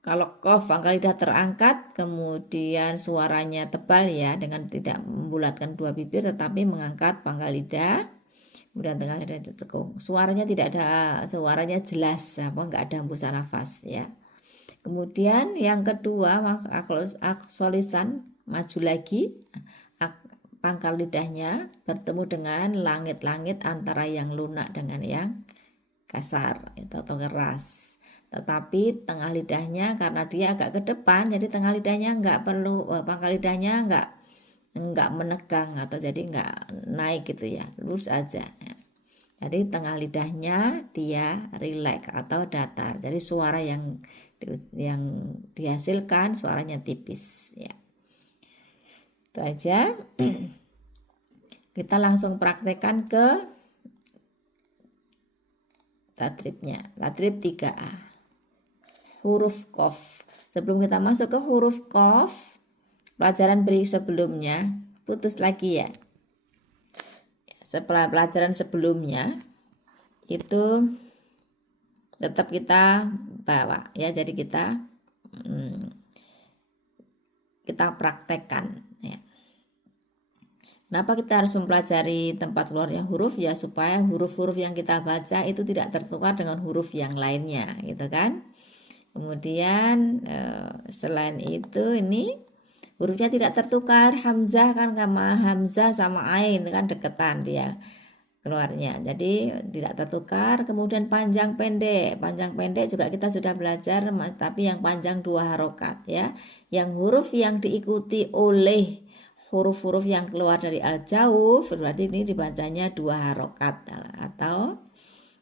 Kalau qaf pangkal lidah terangkat, kemudian suaranya tebal ya, dengan tidak membulatkan dua bibir tetapi mengangkat pangkal lidah, kemudian tengah lidah cekung. Suaranya tidak ada, suaranya jelas, nggak ada hembusan nafas ya. Kemudian yang kedua, aksolisan maju lagi, pangkal lidahnya bertemu dengan langit-langit antara yang lunak dengan yang kasar atau keras. Tetapi tengah lidahnya karena dia agak ke depan, jadi tengah lidahnya nggak perlu, pangkal lidahnya nggak menegang atau jadi nggak naik gitu ya, lurus aja. Jadi tengah lidahnya dia rileks atau datar. Jadi suara yang dihasilkan suaranya tipis ya. Itu aja. Kita langsung praktekkan ke tadribnya. Tadrib 3A. Huruf qaf. Sebelum kita masuk ke huruf qaf, pelajaran sebelumnya putus lagi ya. Setelah pelajaran sebelumnya itu tetap kita bawa ya. Jadi kita praktekkan ya. Kenapa kita harus mempelajari tempat keluarnya huruf ya, supaya huruf-huruf yang kita baca itu tidak tertukar dengan huruf yang lainnya gitu kan. Kemudian selain itu ini hurufnya tidak tertukar, hamzah kan sama hamzah sama ain kan deketan dia keluarnya, jadi tidak tertukar. Kemudian panjang pendek juga kita sudah belajar, tapi yang panjang 2 harokat ya. Yang huruf yang diikuti oleh huruf-huruf yang keluar dari al-jauf berarti ini dibacanya 2 harokat atau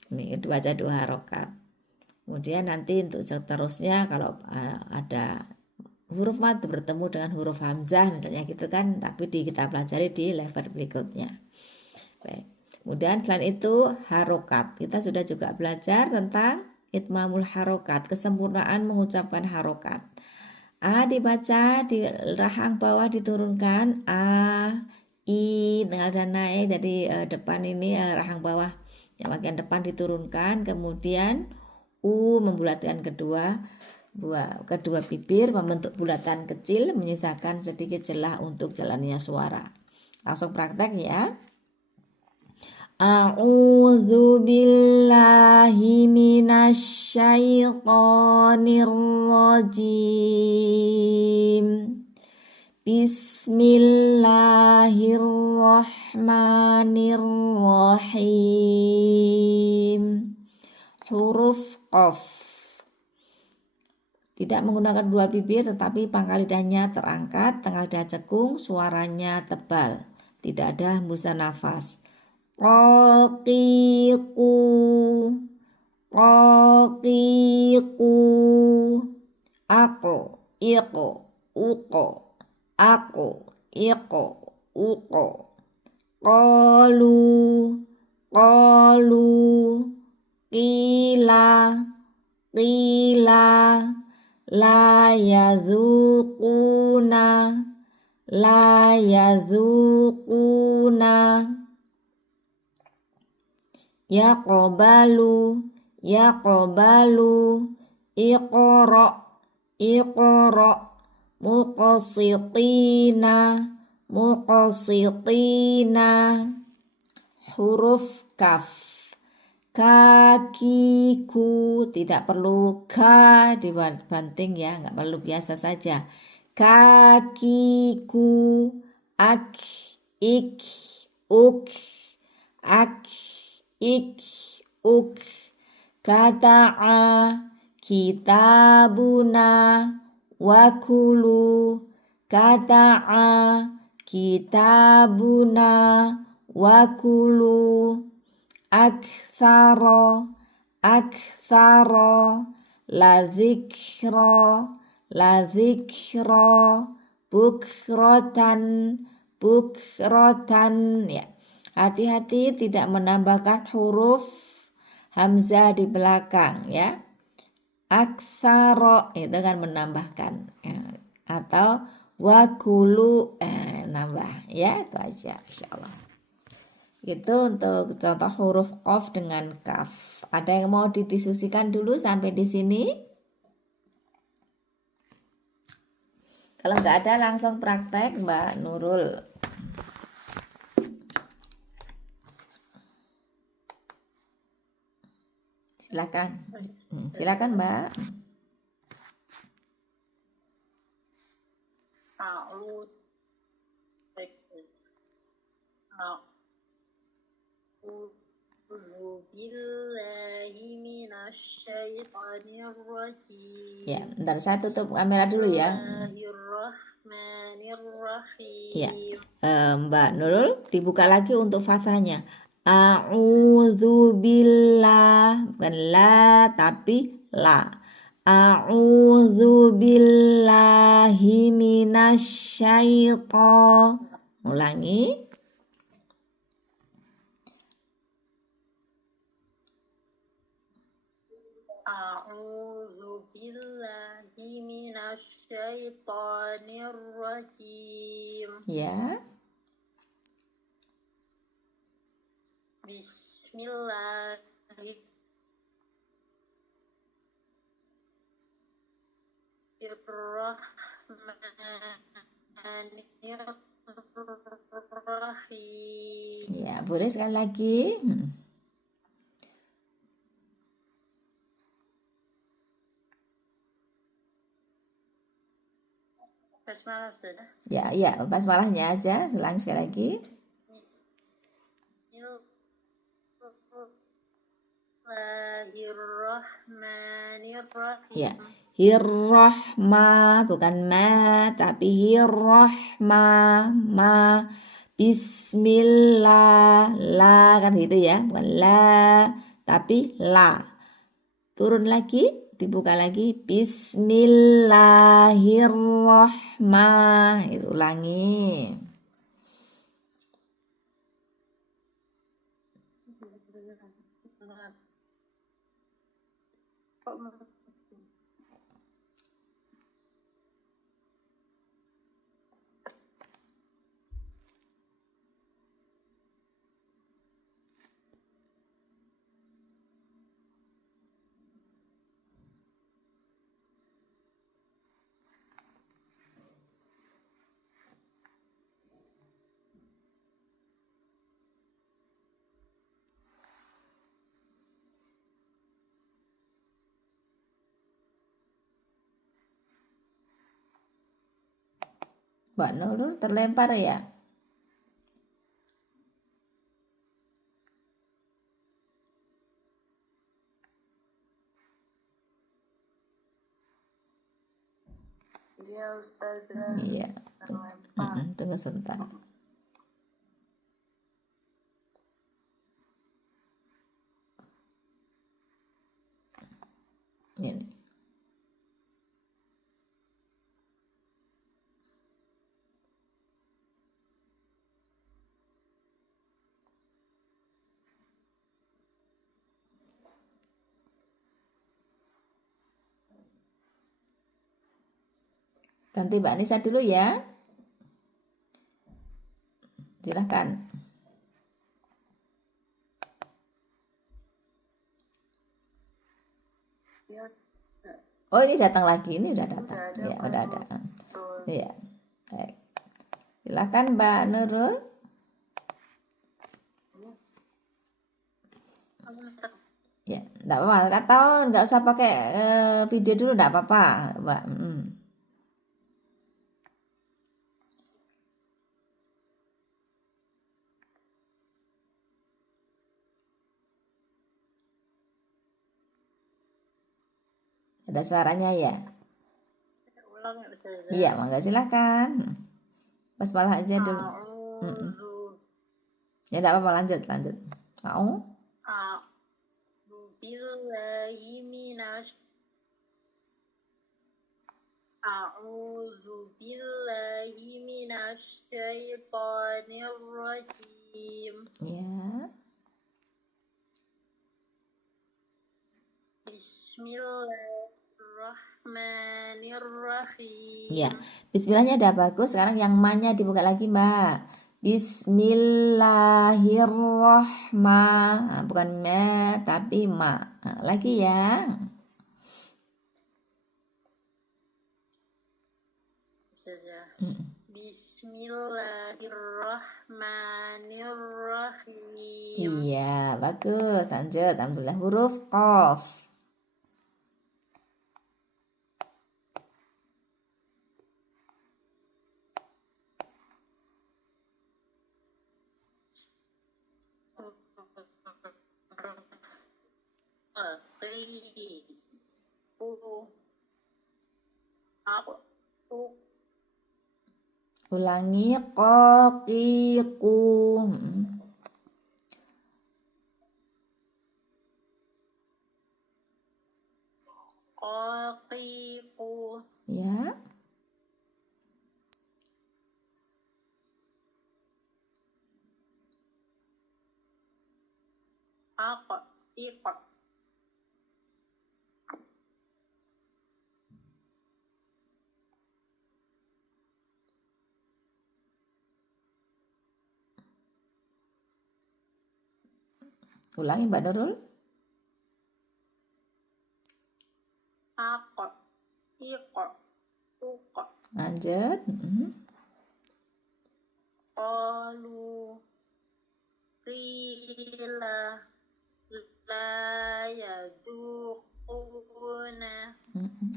ini dibaca 2 harokat. Kemudian nanti untuk seterusnya kalau ada huruf mad bertemu dengan huruf hamzah misalnya gitu kan, tapi kita pelajari di level berikutnya. Baik. Kemudian selain itu harokat, kita sudah juga belajar tentang itmamul harokat, kesempurnaan mengucapkan harokat. A dibaca di rahang bawah diturunkan, a, i, tengah dan naik, jadi depan ini rahang bawah yang bagian depan diturunkan, kemudian U membulatkan kedua bibir membentuk bulatan kecil, menyisakan sedikit celah untuk jalannya suara. Langsung praktek ya. A'udzu billahi minasyaitonir rajim. Bismillahirrahmanirrahim. Huruf qaf tidak menggunakan dua bibir tetapi pangkal lidahnya terangkat, tengah lidah cekung, suaranya tebal, tidak ada hembusan nafas. Qaqiqu, qaqiqu, aku, iqo, uqo, aku, iqo, uqo, qalu, qalu, qila, qila, la yadzuquna, la yadzuquna, yaqbalu, yaqbalu, iqra, iqra, muqsitina, muqsitina. Huruf kaf. Kakiku, tidak perlu ka dibanting ya, nggak perlu, biasa saja. Kakiku, ak, ik, uk, ak, ik, uk. Kata'a, kitabuna, wakulu. Kata'a, kitabuna, wakulu. Aktsara, aktsara, la dzikra, la dzikra, bukratan, bukratan ya. Hati-hati tidak menambahkan huruf hamzah di belakang ya. Aktsara itu kan menambahkan ya. Atau wakulu nambah ya, itu aja insyaallah. Itu untuk contoh huruf qaf dengan kaf. Ada yang mau didiskusikan dulu sampai di sini? Kalau nggak ada langsung praktek Mbak Nurul. Silakan. Silakan Mbak. Ya, bentar saya tutup kamera dulu ya. Ya, Mbak Nurul dibuka lagi untuk fathahnya. A'udzubillah, bukan la tapi la. A'udzubillahi minasyaiton. Ulangi. A'udzubillahi minasyaitonirrajim. Ya. Bismillahirrahmanirrahim. Ya, boleh sekali lagi. Basmalah saja. Ya, basmalahnya aja. Ulangi sekali lagi. Bismillahirrahmanirrahim. Ya, hirrahma bukan ma tapi hirrahma ma. Bismillah la kan gitu ya, bukan la tapi la. Turun lagi, dibuka lagi. Bismillahirrahmanirrahim. Itu ulangi. Mbak Nurul terlempar ya. Iya Ustazah. Iya. Tunggu sebentar. Ini. Ganti Mbak Nisa dulu ya. Silahkan. Oh, ini datang lagi. Ini udah datang. Ya, udah ada. Iya. Baik. Silahkan Mbak Nurul. Ya, enggak apa-apa. Atau enggak usah pakai video dulu, enggak apa-apa, Mbak. Ada suaranya ya? Ulang ya Ustazah. Iya, mangga silakan. Pas malah aja dulu. Ya enggak apa-apa, lanjut. Mau? A'udzubillahi minasyaitonirrajim. Ya. Bismillahirrahmanirrahim. Ya, bismillahnya udah bagus. Sekarang yang ma-nya dibuka lagi, Mbak. Bismillahirrahmanirrahim. Bukan ma tapi ma. Nah, lagi ya. Ustazah. Mm. Bismillahirrahmanirrahim. Iya, bagus. Lanjut, alhamdulillah. Huruf Qaf. Ulangi, Qaqiqu. Qaqiqu. Ya. Aqiq. Ulangi, Mbak Nurul. Aqiq. Uq. Lanjut. Qalu. Qila. La yaduquna.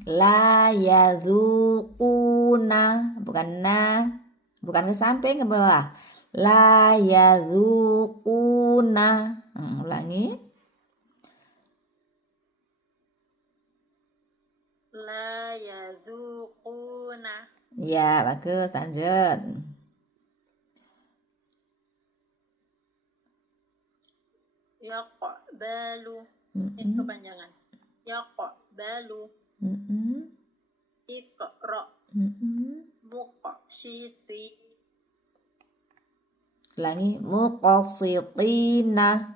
La yadzuquna, bukan na, bukan ke samping, ke bawah. La yadzuquna. Ulangi. La yaduquna. Ya, bagus. Lanjut. Yaqbalu. Kepanjangan. Yaqbalu. Iqra. Muqsiti. Ulangi, muqsitina.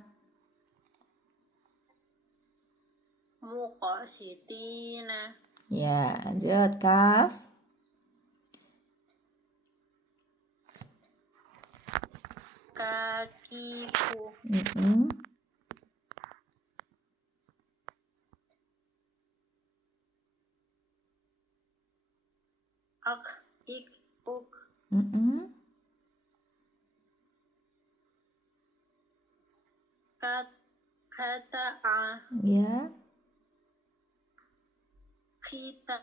Muqsitina. Ya, lanjut. Kaf. Kakiku. Ak. Ik. Uk. Kat. Kata'a. Ya. Kita.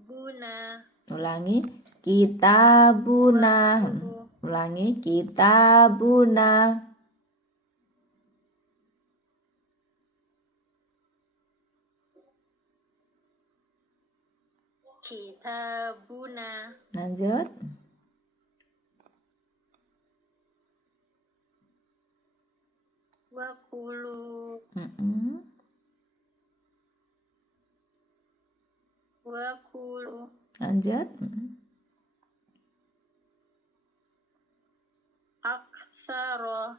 Buna. Ulangi, kitabuna. Ulangi, kitabuna. Kitabuna. Lanjut. Wakulu. Wakulu. Lanjut. Aksara.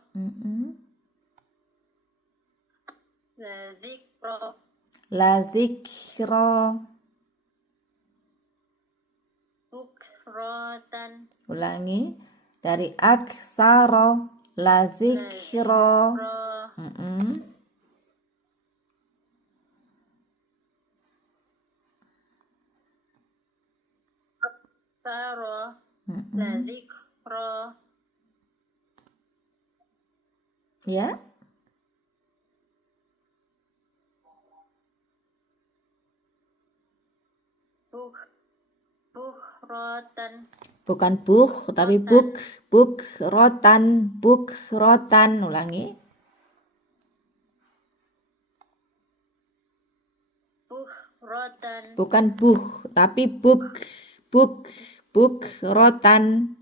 La zikra. La zikra. Bukratan. Ulangi, dari aksara, la zikra. Aksara. La zikra. Ya. Bukratan. Bukan buk, tapi buk. Buk rotan. Buk rotan. Ulangi. Bukratan. Bukan buh, tapi buk. Buk. Buk rotan.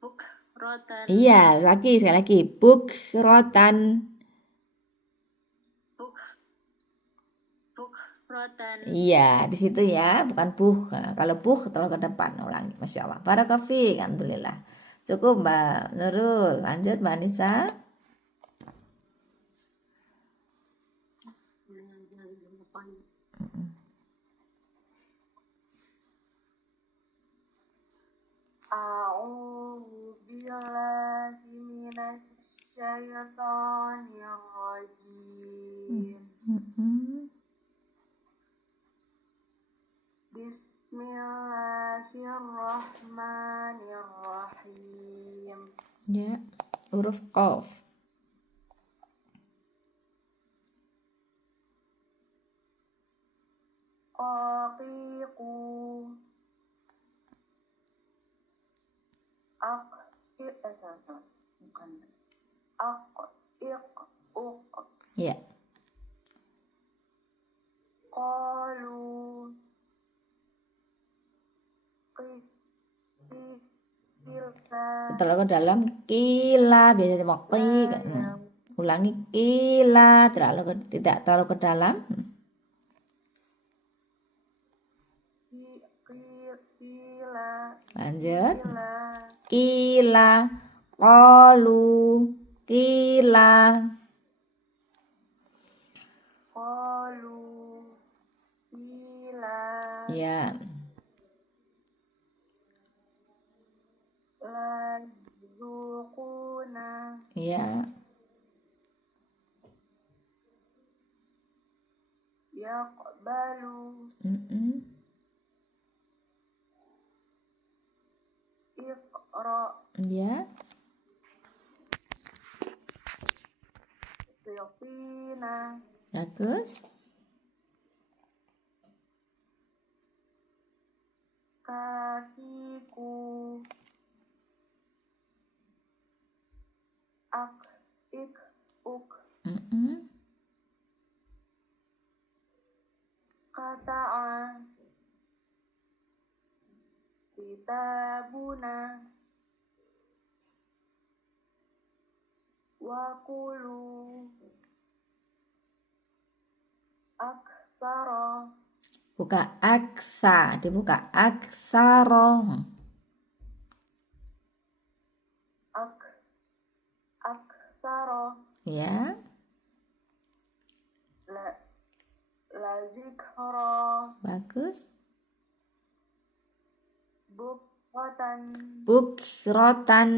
Bukratan. Iya, sekali lagi. Buk rotan. Bukratan. Iya, di situ ya, bukan buh. Nah, kalau buh terlalu ke depan. Ulangi, Masya Allah. Barakallahu, alhamdulillah. Cukup Mbak Nurul. Lanjut Mbak Nisa. A'udzu billahi minasy الشيطان الرجيم بسم الله الرحمن الرحيم. Ya, huruf qaf. Qaqiqu Ya, qalu terlalu ke dalam kila, biasanya mau qi. Nah, ulangi kila, tidak terlalu ke dalam. Lanjut. Kila, qalu, kila. Ya. Ya. Yaqbalu Iqra Ya. Yuqina Bagus. Kakiku Ak Ik Uk Kata'a Kitabuna Wakulu Aksara Buka aksa, dibuka aksaro. Aksara Ya. La zikra Bagus. Bukratan Bukrotan.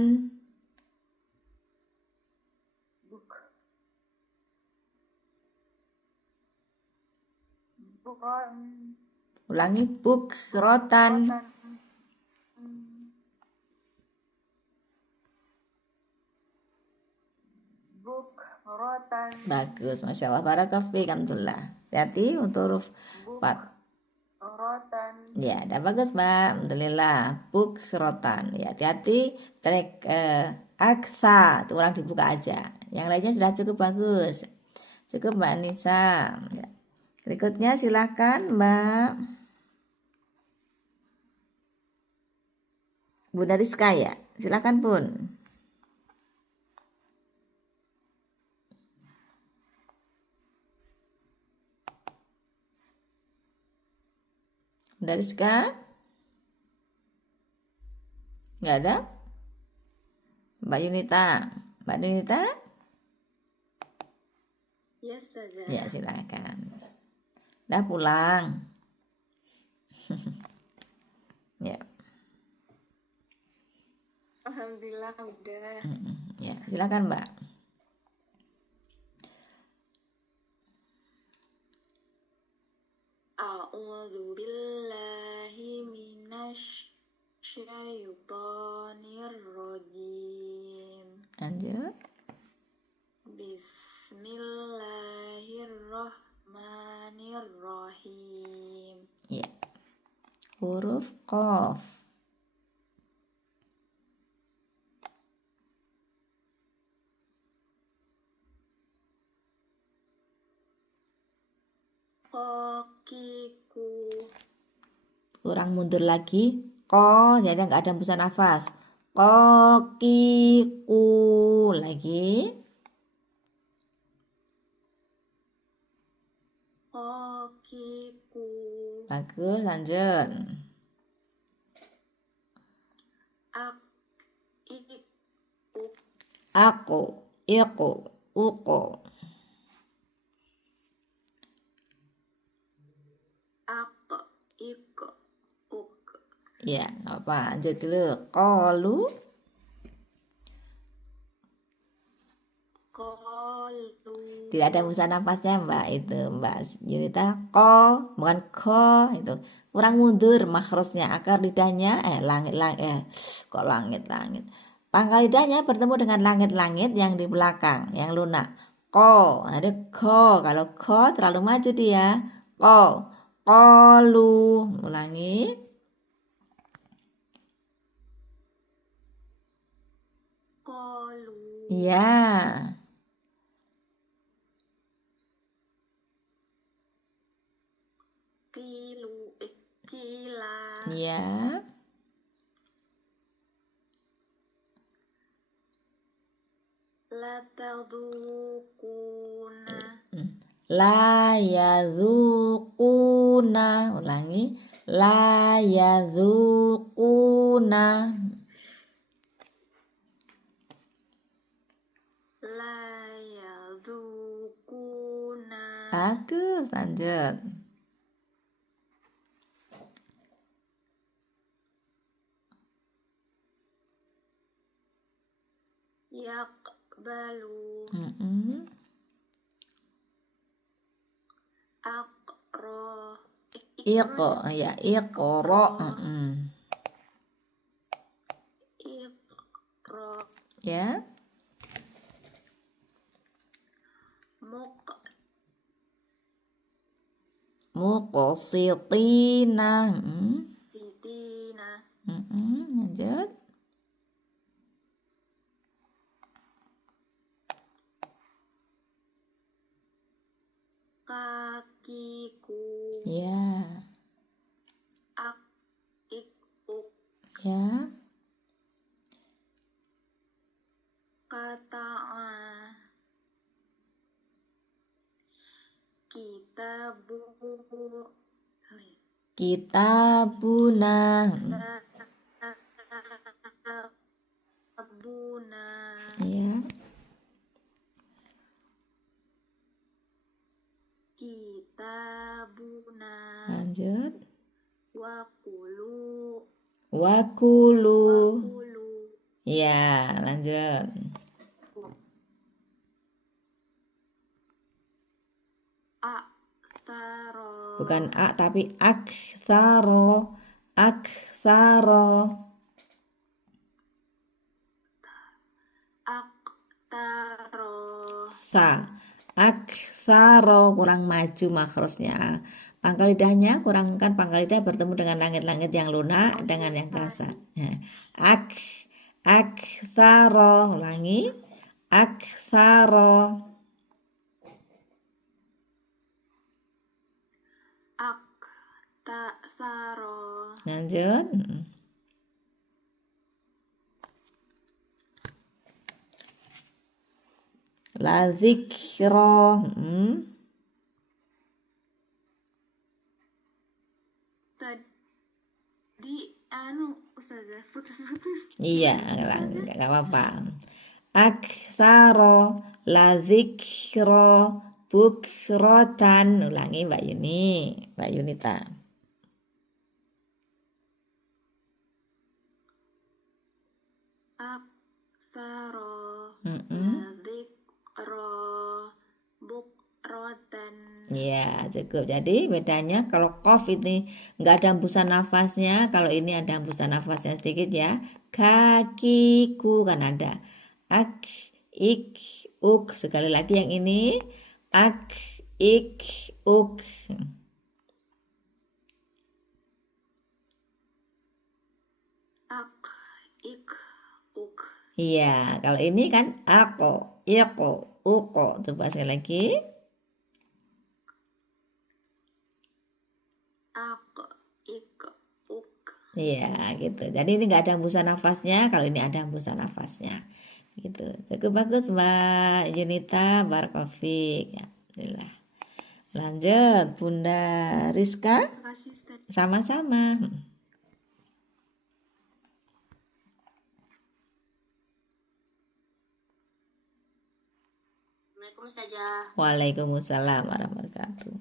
Bukran Ulangi bukrotan. Bukratan Bagus, Masya Allah, barakafik, alhamdulillah. Hati-hati untuk huruf 4. Bukratan Ya, udah bagus, Mbak. Alhamdulillah. Bukrotan. Ya, hati-hati. Trek aksa, itu orang dibuka aja. Yang lainnya sudah cukup bagus. Cukup, Mbak Nisa. Ya. Berikutnya silakan Mbak Bunda Rizka ya. Silakan Bun. Bunda Rizka? Nggak ada? Mbak Yunita? Mbak Yunita? Ya, Ustazah. Ya, silakan. Udah pulang. Ya. Alhamdulillah udah. Ya, silakan Mbak. A'udzu billahi minasy syaithanir rajim. Lanjut. Bismillahirrahmanirrahim. Ya. Huruf qaf. Qaqiku Kurang mundur lagi. Ko, jadi nggak ada hembusan nafas. Kokiku lagi. Qaqiku Bagus, lanjut. Aku, iku, uko. Ya, apa? Lanjut dulu. Kolu. qalu. Tidak ada hembusan nafasnya Mbak, itu Mbak Yunita. Ko bukan ko, itu kurang mundur makhrajnya. Akar lidahnya kok langit-langit. Pangkal lidahnya bertemu dengan langit-langit yang di belakang, yang lunak. Ko, ada ko. Kalau ko terlalu maju dia. Ko, kolu. Ulangi. Qalu. Ya. Kila. Ya. La tadukuna. La yadzuquna. Ulangi. La yadzuquna. La yadukuna. Bagus, lanjut. Yaqbalu. Aqra. Iqra, ya iqra. Iqra. Ya. Muqsitina. Titina. Lanjut. Kakiku. Ya. Ik-uk. Ya. Kata'a. Kitabuna. Kitabuna. Ya. Kitabuna. Lanjut. Wakulu. Wakulu. Wakulu. Ya, lanjut. Aktaro. Bukan a tapi aktsaro. Aktsaro. Aktaro. Sa. Aktsaro kurang maju makhrajnya. Pangkal lidahnya kurangkan pangkal lidah bertemu dengan langit-langit yang lunak dengan yang kasar. Aktsaro. Ulangi. Aktsaro. Aktasaro. Lanjut. La zikra. Tadi Ustazah putus-putus. Iya, nggak apa-apa. Aksaro la zikra bukrotan. Ulangi Mbak Yunita. Aksaro la zikra bukrotan. Ya, cukup. Jadi bedanya kalau qaf ini nggak ada hembusan nafasnya, kalau ini ada hembusan nafasnya sedikit ya. Kakiku kan ada. Ak, ik, uk. Sekali lagi yang ini. Ak, ik, uk. Ak, ik, uk. Iya, kalau ini kan ako, iko, uko. Coba sekali lagi. Ak, ik, uk. Iya, gitu. Jadi ini nggak ada hembusan nafasnya. Kalau ini ada hembusan nafasnya. Gitu. Cukup bagus Mbak Yunita, Barkofik. Ya, alhamdulillah. Lanjut, Bunda Rizka. Terima kasih Ustaz. Sama-sama. Assalamualaikum Ustazah. Waalaikumsalam warahmatullahi wabarakatuh.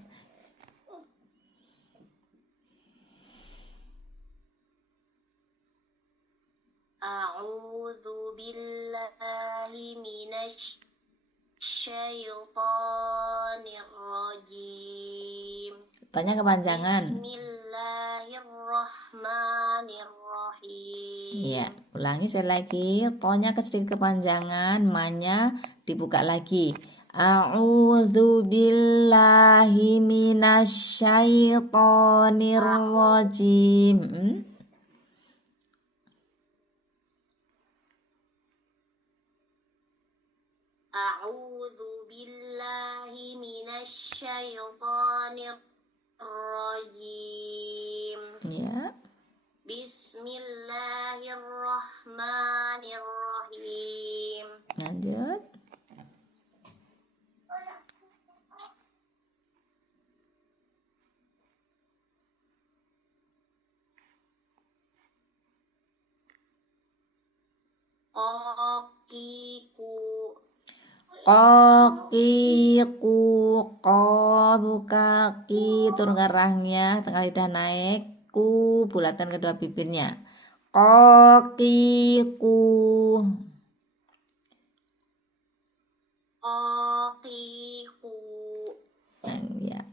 A'udzu billahi minasy syaitonir rajim. Tanya kepanjangan. Bismillahirrahmanirrahim. Ya, ulangi sekali lagi. Tonya sedikit kepanjangan, manya dibuka lagi. A'udzu billahi minasyaitonir rajim. A'udzu billahi minasyaitonir rajim. Ya. Bismillahirrahmanirrahim. Lanjut. Kokiku, ko buka ki, turunkan rahangnya, tengah lidah naik, ku bulatkan kedua bibirnya. Kokiku. Kokiku. Ya,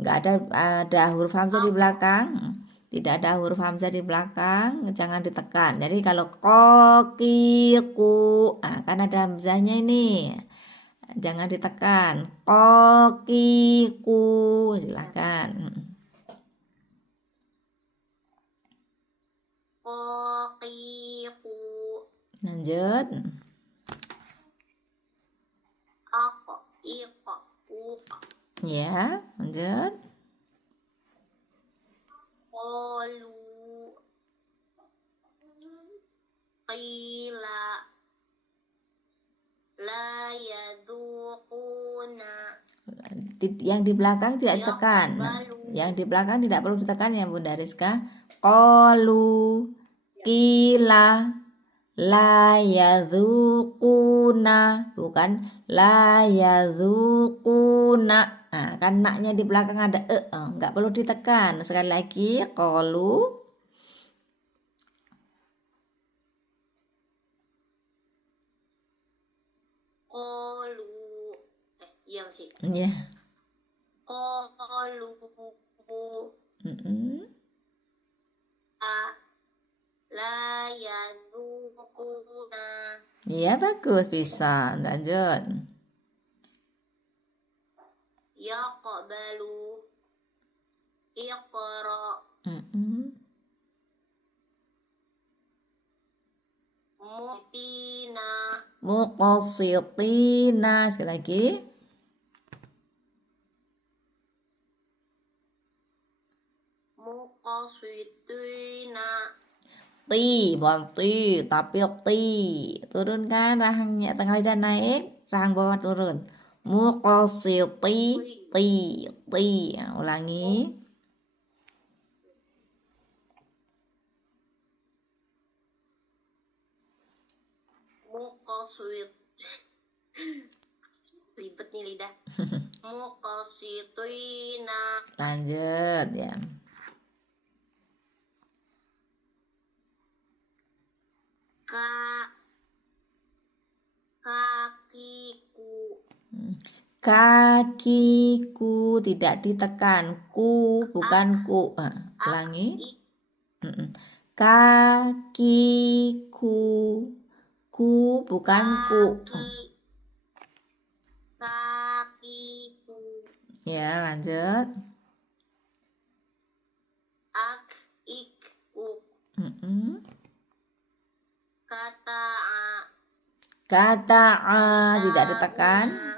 nggak ada huruf hamzah di belakang. Tidak ada huruf hamzah di belakang, jangan ditekan. Jadi kalau kokiku, kan ada hamzahnya ini. Jangan ditekan. Kokiku, silakan. Kokiku. Lanjut. Ya, lanjut. Qalu qila la yadhuquna. Yang di belakang tidak ditekan. Yang di belakang tidak perlu ditekan ya Bunda Rizka. Qalu qila la yadhuquna, bukan la yadhuquna. Kan naknya di belakang ada nggak perlu ditekan. Sekali lagi, qalu iya sih. Ya. Qalu la yadhuquna. Iya, bagus, bisa. Lanjut. Yaqbalu iqra. Muqassitina. Sekali lagi. Muqassitina. Ti, bukan ti, tapi ti. Turunkan rahangnya, tengah lidah naik, rahang bawah turun. Muqassiti, ti. Ulangi. Muqassit. Ribet nih lidah. Muqassitina. Lanjut ya. Kakiku tidak ditekan. Ku bukan ku. Ulangi. Kakiku. Ku bukan ku. Kakiku. Ya, lanjut. Kata a tidak ditekan.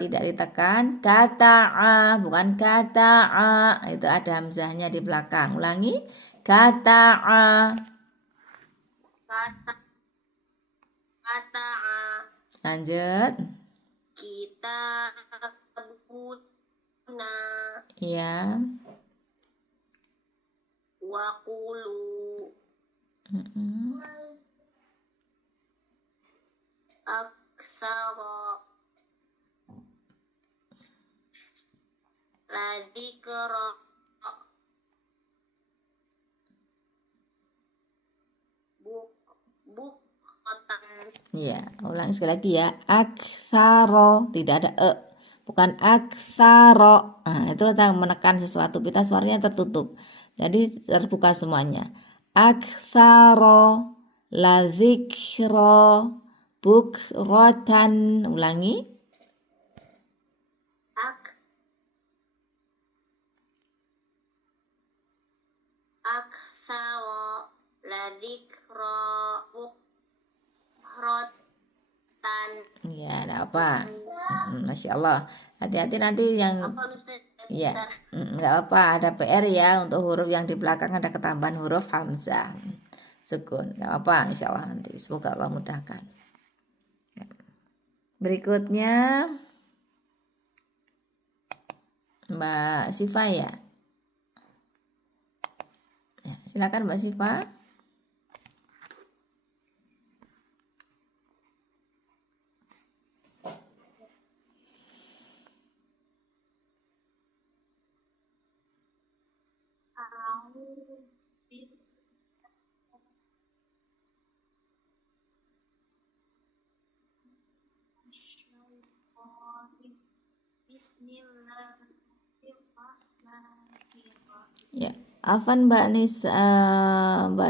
Kata a bukan kata a, itu ada hamzahnya di belakang. Ulangi. Kata a. Kata a. Lanjut. Kita guna. Ya. Waqulu. Aksara. La dzikra. Ya, ulangi sekali lagi ya. Aktsaro, tidak ada bukan aktsaro. Nah, itu kita menekan sesuatu, kita suaranya tertutup. Jadi terbuka semuanya. Aktsaro, la dzikra, bukratan. Ulangi. Ak Aksaro la dzikra bukratan. Ya, ada apa? Masya Allah. Hati-hati nanti yang Apa Ustaz? ya, Sebentar. nggak apa, ada PR ya untuk huruf yang di belakang ada ketambahan huruf hamzah. Sukun, nggak apa, insya Allah nanti. Semoga Allah mudahkan. Berikutnya Mbak Siva ya. Silakan Mbak Siva. Bismillahirrahmanirrahim. Ya, Afan Mbak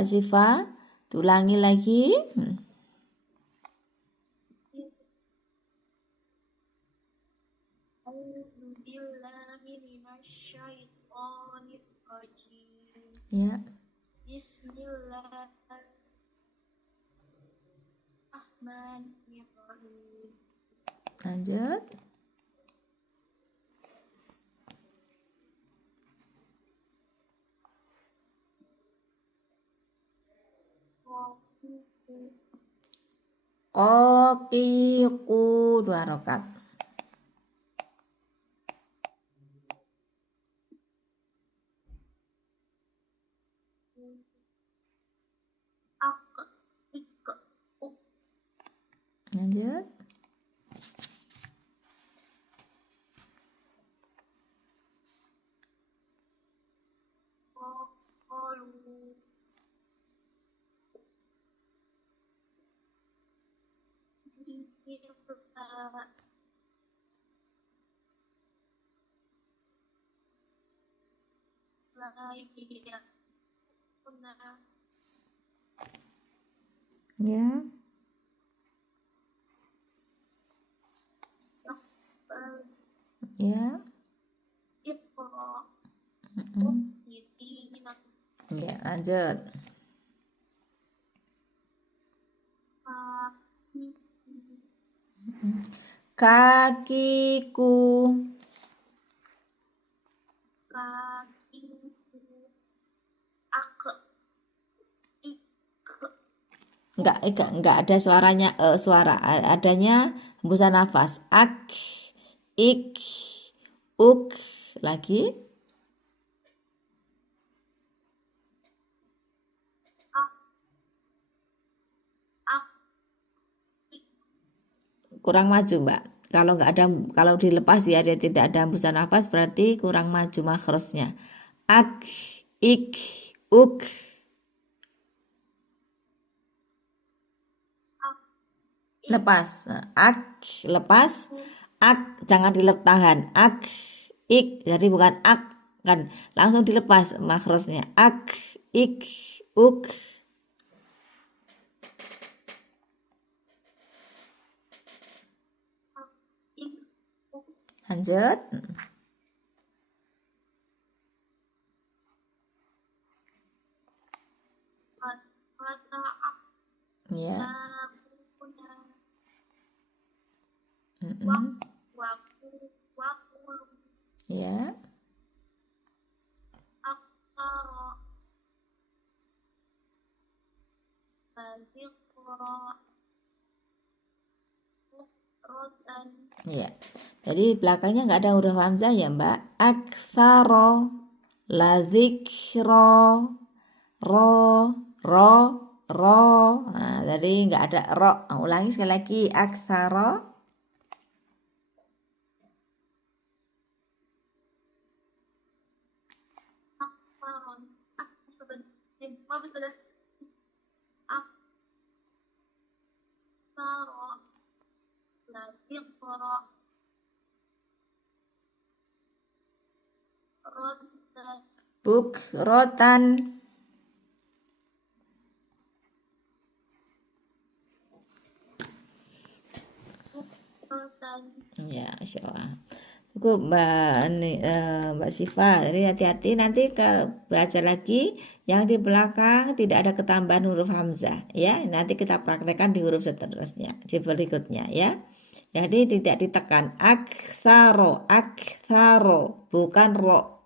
Siva, ulangi lagi. Ya, Bismillahirrahmanirrahim. lanjut. Qoqiku 2 rokat. Lanjut. Ya. Ya. Ya, lanjut. Kakiku. Enggak ada suaranya suara, adanya hembusan nafas. Ak, ik, uk, lagi. Kurang maju, Mbak. Kalau dilepas ya dia tidak ada hembusan nafas berarti kurang maju makhrajnya. Ak, ik, uk. Lepas. Ak, lepas. Ak, jangan tahan. Ak, ik, jadi bukan ak kan, langsung dilepas makhrajnya. Ak, ik, uk. Lanjut. Ya. Ya. Ya. Jadi belakangnya nggak ada huruf hamzah ya, Mbak. Aktsaro, la dzikra, ro. Nah, jadi nggak ada ro. Ulangi sekali lagi. Aktsaro. ro rotan Bukrotan. rotan Ya, Masya Allah. Cukup Mbak Syifa. Jadi hati-hati nanti belajar lagi yang di belakang tidak ada ketambahan huruf hamzah ya. Nanti kita praktekkan di huruf seterusnya, di berikutnya ya. Jadi tidak ditekan. Aktsaro, aktsaro, bukan ro.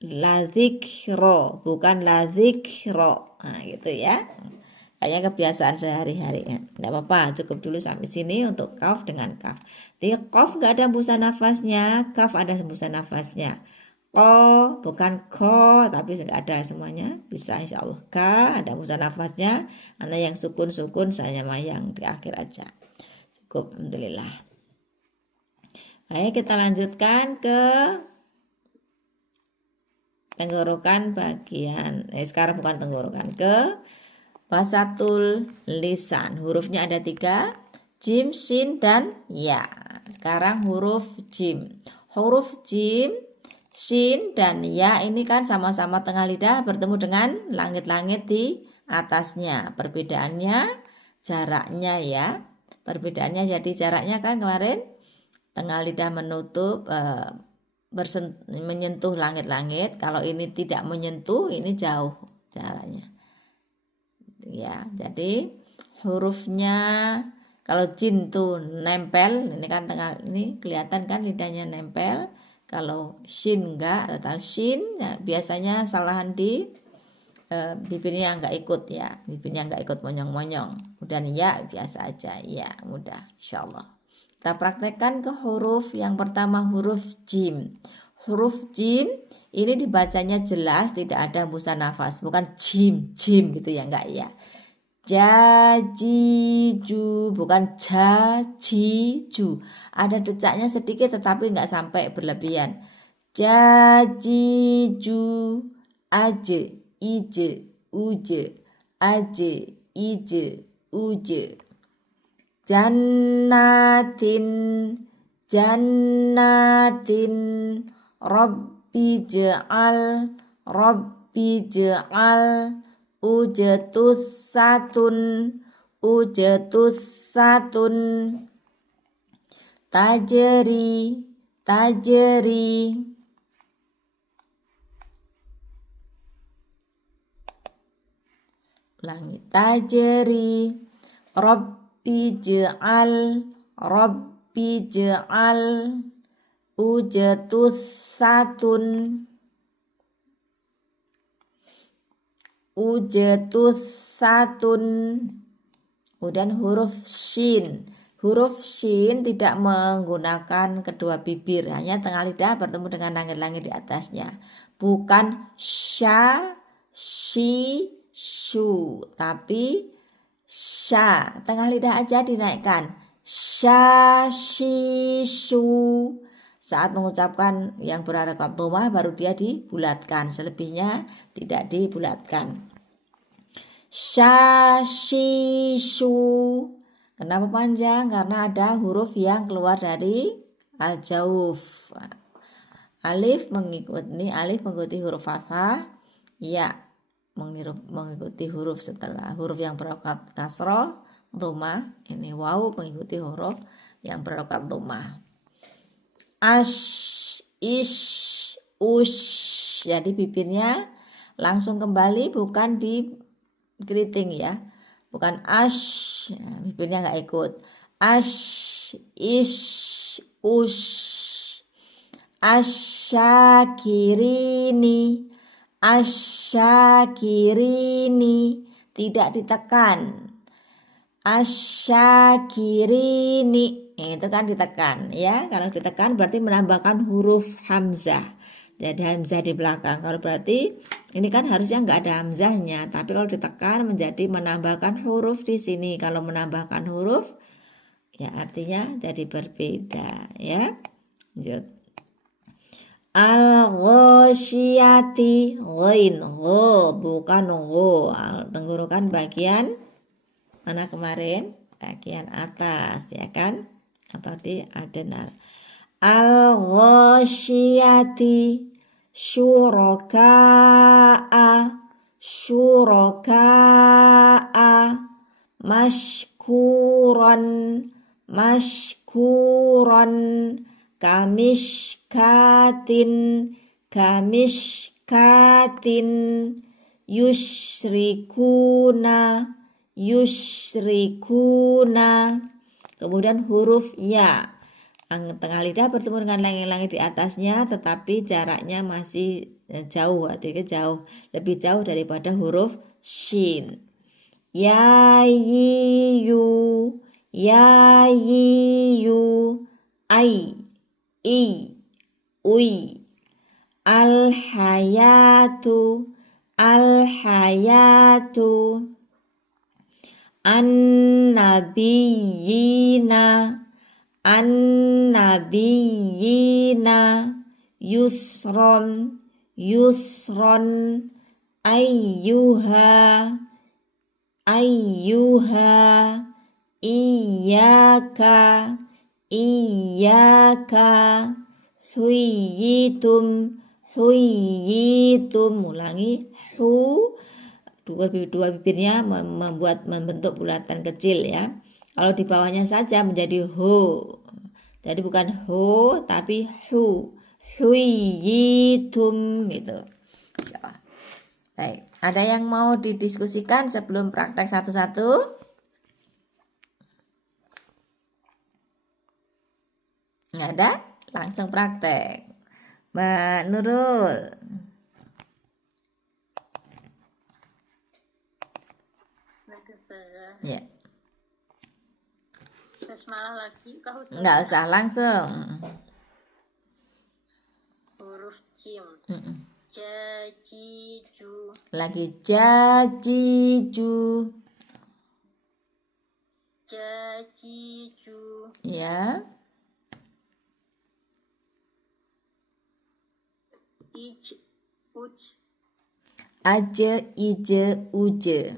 Lazikro, bukan lazikro. Nah, gitu ya. Kayaknya kebiasaan sehari-hari ya. Nggak apa-apa, cukup dulu sampai sini untuk kaf dengan kaf. Di kaf nggak ada hembusan nafasnya, kaf ada hembusan nafasnya. Ko bukan ko, tapi nggak ada semuanya. Bisa insya Allah. Ka ada hembusan nafasnya. Anda yang sukun-sukun, saya mah yang di akhir aja. Cukup, alhamdulillah. Baik, kita lanjutkan ke tenggorokan bagian. Sekarang bukan tenggorokan, ke Basatul lisan. Hurufnya ada 3, jim, shin, dan ya. Sekarang huruf jim. Huruf jim, shin, dan ya ini kan sama-sama tengah lidah bertemu dengan langit-langit di atasnya. Perbedaannya jaraknya ya. Perbedaannya jadi jaraknya kan kemarin tengah lidah menutup menyentuh langit-langit. Kalau ini tidak menyentuh, ini jauh jaraknya. Ya, jadi hurufnya kalau jin tuh nempel, ini kan tengah ini kelihatan kan lidahnya nempel. Kalau shin enggak atau shin ya, biasanya salahan di bibirnya enggak ikut ya, bibirnya enggak ikut monyong-monyong. Kemudian ya biasa aja, ya mudah insyaallah. Kita praktekkan ke huruf yang pertama, huruf jim. Huruf jim ini dibacanya jelas, tidak ada hembusan nafas, bukan jim gitu ya, enggak ya. Jajiju, bukan jajiju. Ada decaknya sedikit tetapi enggak sampai berlebihan. Jajiju, aje, ije, uje, aje, ije, uje. Jannatin, jannatin, Rabbi ja'al, Rabbi ja'al, ujatus satun, ujatus satun, tajeri, tajeri. Ulangi, tajeri, Rabbi ja'al, Rabbi ja'al, ujatus satun, ujatus satun. Kemudian huruf shin. Huruf shin tidak menggunakan kedua bibir, hanya tengah lidah bertemu dengan langit-langit di atasnya. Bukan sha, shi, shu, tapi sha. Tengah lidah aja dinaikkan. Sha, shi, shu. Saat mengucapkan yang berharakat dhammah baru dia dibulatkan, selebihnya tidak dibulatkan. Sha, shi, shu. Kenapa panjang? Karena ada huruf yang keluar dari al-jauf. Alif mengikuti huruf fathah, ya mengikuti huruf setelah huruf yang berharakat kasroh, dhammah. Ini waw mengikuti huruf yang berharakat dhammah. Ash, ish, ush. Jadi bibirnya langsung kembali, bukan di keriting ya. Bukan ash, nah, bibirnya nggak ikut. Ash, ish, ush. Asyakirini, asyakirini, tidak ditekan. Asyakirini, itu kan ditekan ya. Kalau ditekan berarti menambahkan huruf hamzah. Jadi hamzah di belakang. Kalau berarti ini kan harusnya nggak ada hamzahnya, tapi kalau ditekan menjadi menambahkan huruf di sini. Kalau menambahkan huruf ya artinya jadi berbeda ya. Lanjut. Al-ghasyiyati, ghain, gho, bukan gho. Tenggorokan bagian mana kemarin? Bagian atas ya kan? atau di adnar. Al-ghasyiyati syuraka'a mashkuran kamishkatin yusyrikuna. Kemudian huruf ya, tengah lidah bertemu dengan langit-langit di atasnya, tetapi jaraknya masih jauh, artinya jauh, lebih jauh daripada huruf shin. Ya yu ai i ui. Al hayatu an-nabiyina yusron ayyuha iyyaka huyitum. Ulangi, dua bibirnya membentuk bulatan kecil ya. Kalau di bawahnya saja menjadi ho, jadi bukan ho tapi huyitum gitu. Baik, ada yang mau didiskusikan sebelum praktek satu-satu? Nggak ada? Langsung praktek. Mbak Nurul. Ya. Basmalah lagi kah Ustaz? Nggak usah, langsung. Huruf jim. Jajiju. Lagi jajiju. Ya. Aje, ije, uje.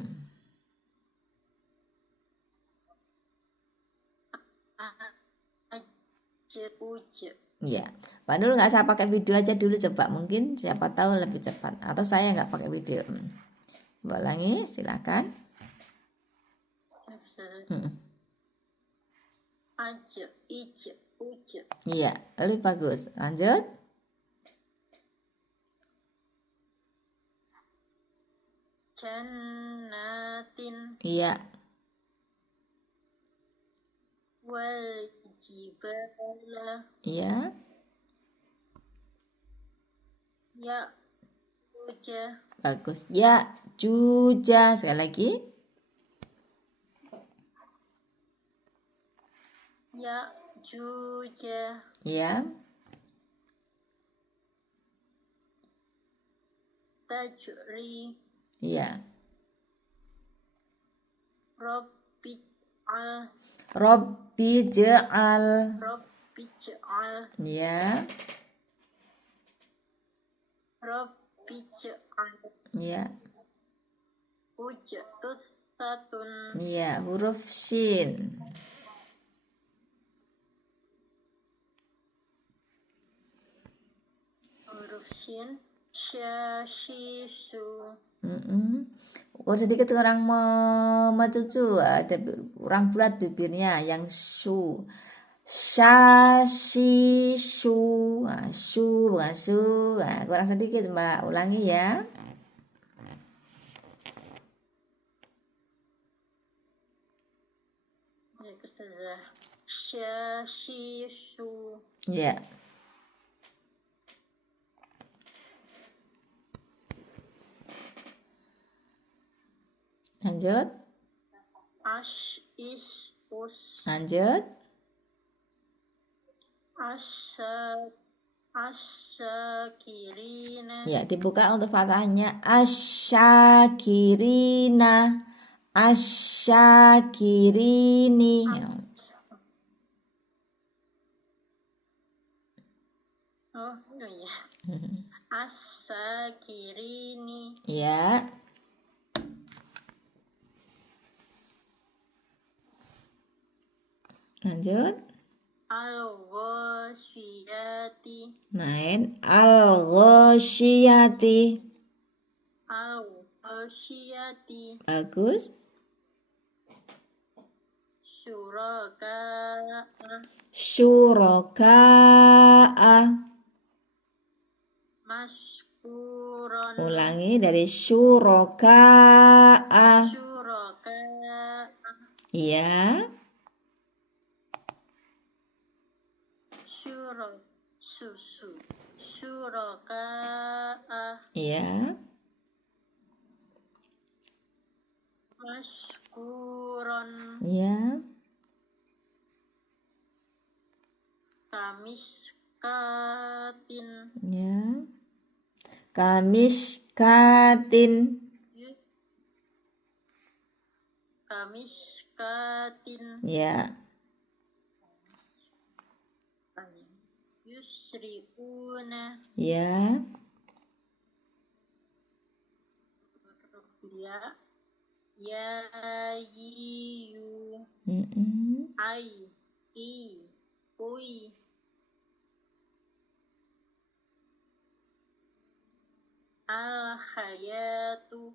Ya, Pak Nurul nggak usah pakai video aja dulu, coba, mungkin siapa tahu lebih cepat, atau saya nggak pakai video. Ulangi, silakan. Aje, ije, uje. Iya, lebih bagus. Lanjut. Jannatin. Iya. Wal jibala. Iya. Ya juja. Bagus. Ya juja. Sekali lagi. Ya juja. Iya. Tajri. Iya. Robbi ja'al. Iya. Robbi ja'al. Iya. Ujtusatun. Iya, huruf shin. Huruf shin. Syashisu. Oh, sedikit kurang mecucu, kurang bulat bibirnya, yang su. Syashisu. Nah, su bukan su. Nah, kurang sedikit, Mbak. Ulangi ya. Syashisu. Ya. Lanjut. Lanjut. Asyakirina. Ya, dibuka untuk fathahnya. Asyakirina. Asyakirini. Oh iya. Asyakirini. Ya. Lanjut. Al-ghasyiyati. Main. Al-ghasyiyati. Al-ghasyiyati. Bagus. Syuraka'a. Syuraka'a. Mashkuron. Ulangi dari syuraka'a. Syuraka'a. Ya. Syuraka'a. Ya. Mashkuron. Ya. Kamiskatin. Ya. Kamiskatin. Kamiskatin. Ya. Yusri'una. Ya. Ya. Yayu. Ai. I. Ui. Al-hayatu.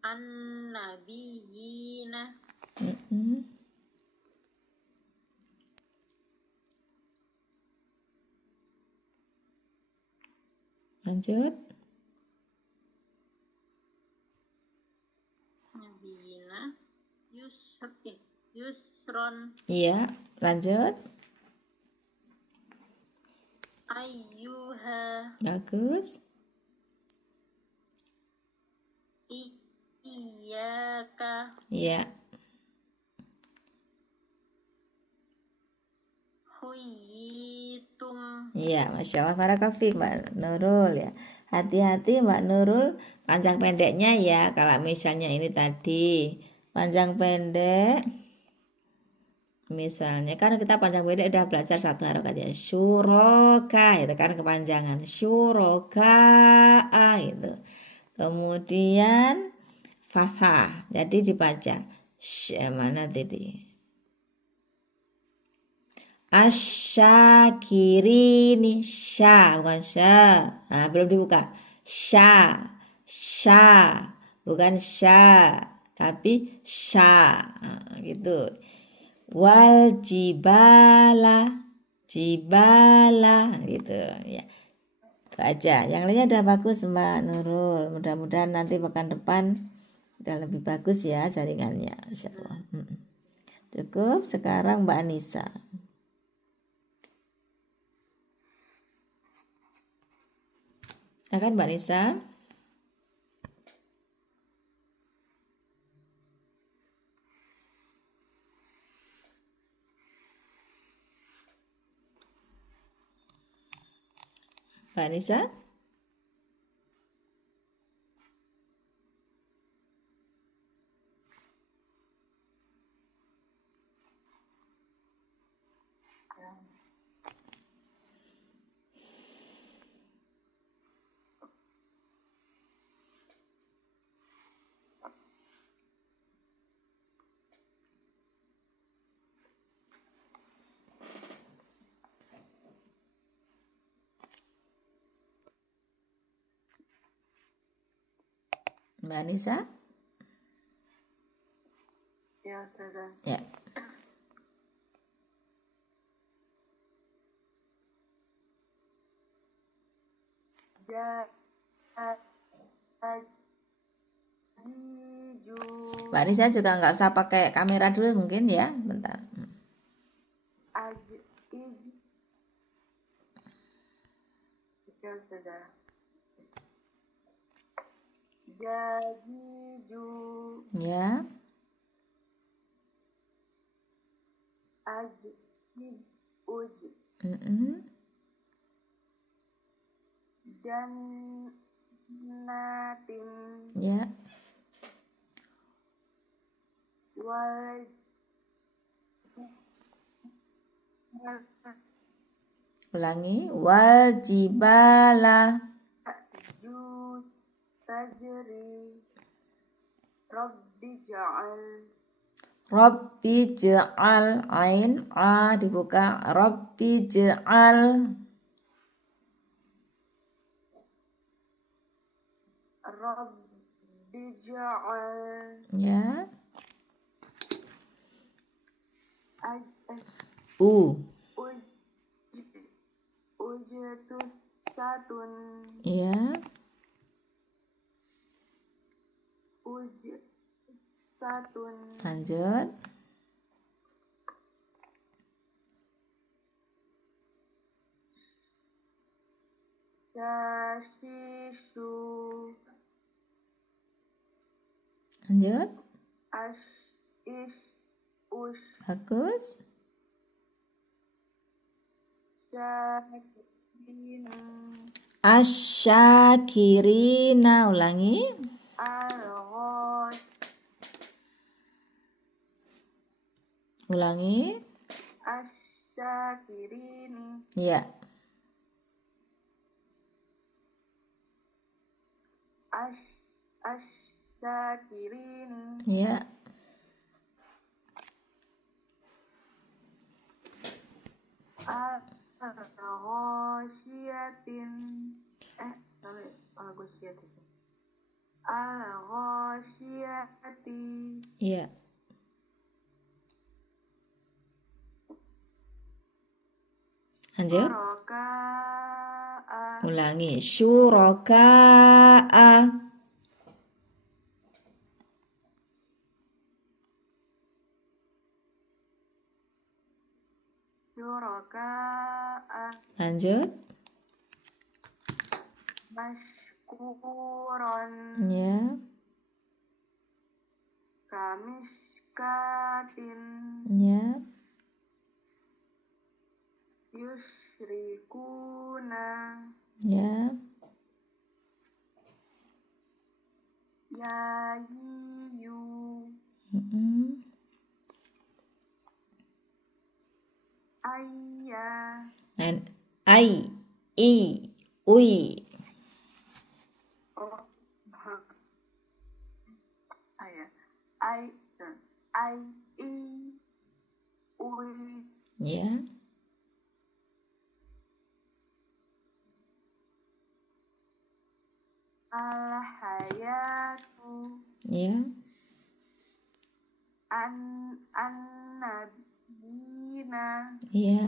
An-nabiyina. Lanjut. Nabiyina. Yusron. Iya, lanjut. Ayyuha. Bagus. Iyaka. Iya. Huyitum. Iya, Masya Allah, Barakallahu Mbak Nurul ya. Hati-hati Mbak Nurul, panjang pendeknya ya. Kalau misalnya ini tadi panjang pendek, misalnya kan kita panjang pendek udah belajar satu harokat ya. Syuroka itu kan kepanjangan. Syuroka itu. Kemudian fathah, jadi dibaca mana tadi? Asyakirini. Sya bukan sya. Nah, belum dibuka. Sya bukan sya tapi sya. Nah, gitu. Wal jibala gitu ya. Itu aja. Yang lainnya udah bagus Mbak Nurul. Mudah-mudahan nanti pekan depan udah lebih bagus ya jaringannya, insyaallah. Cukup. Sekarang Mbak Anissa. Akan Mbak Nisa. Mbak Nisa. Mbak Nisa. Ya, sudah. Ya. Mbak Nisa juga nggak usah pakai kamera dulu mungkin ya, bentar. Ya, sudah. Jadiju. Ya. Uj. Jannatin. Ya. Wal. Ulangi. Wal jibala. Tajri. Rob. ja'al Rabbi ja'al, ain a dibuka, Rabbi ja'al, Rabbi ja'al ya, uj u, ujtus satun ya, uj satun lanjut, syashishu lanjut, ash ish ush bagus, syakin asyakirina, ulangi, al-ghash ulangi, asyakirin ya, asyakirin ya, al-ghasyiatin sorry al-ghasyiatin al-ghasyiati ya, lanjut, syuraka'a ulangi, syuraka'a, syuraka'a lanjut, mashkuron ya, kamiskatin ya, yushrikuna ya, yahiyu mm-mm. ayya Dan ai, i, ui, oh ayya ay ay i ui ya, al hayatu ya, nabiyina ya,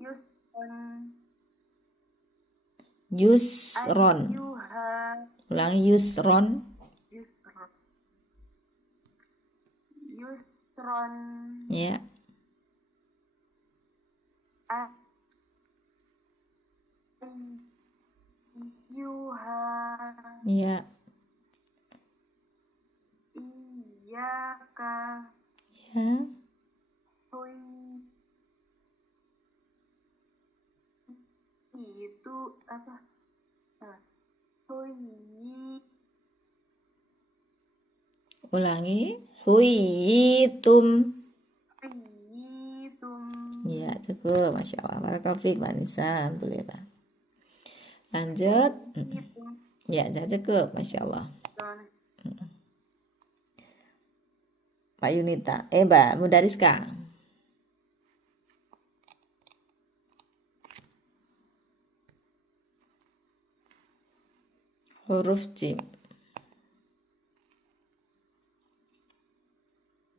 yusron yusron, ayyuha ulangi, yusron, yusron yusron ya, ayyuha ya, iyyaka ya, itu apa Hui ulangi, huyitum, Hitum ya, cukup, Masya Allah, Barakallahu Mbak Nisa, alhamdulillah, lanjut, Hitum ya, cukup, Masya Allah, Pak Yunita, Mbak Mudariska, huruf jim,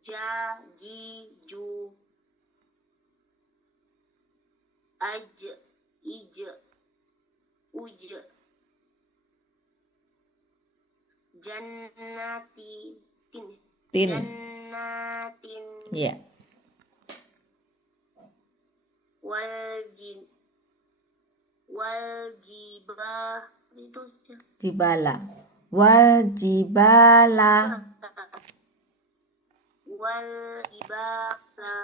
ja, ji, ju, aj, ij, uj, jannati, tin, tin, jannatin, ya, wal jibah, itu jibala, wal jibala, wal jibala,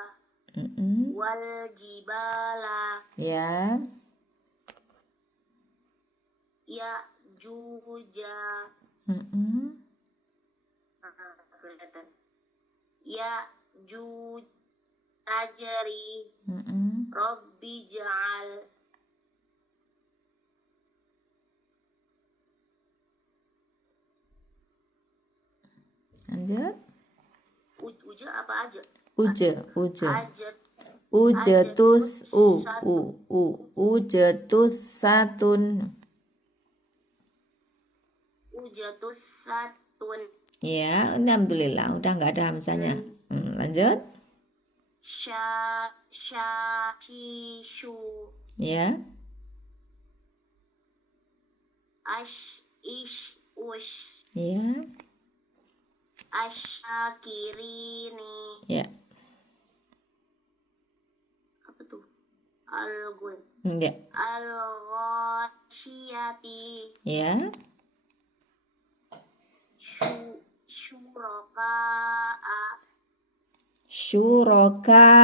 mm-mm. wal jibala, Ya, ya juja, mm-mm. kelihatan, ya juj, tajri, Mm-mm. Rabbi ja'al, Lanjut. Uja apa aja? Uje. Ajat. Ujetus satun. Ujatus satun. Ya, ini alhamdulillah udah nggak ada hamzanya. Lanjut. Shishu. Ya. Ush. Ya. Asyakirini. Ya. Apa tuh? Al-gun. Ya. Al-ghashiyati. Ya. Syuroka'a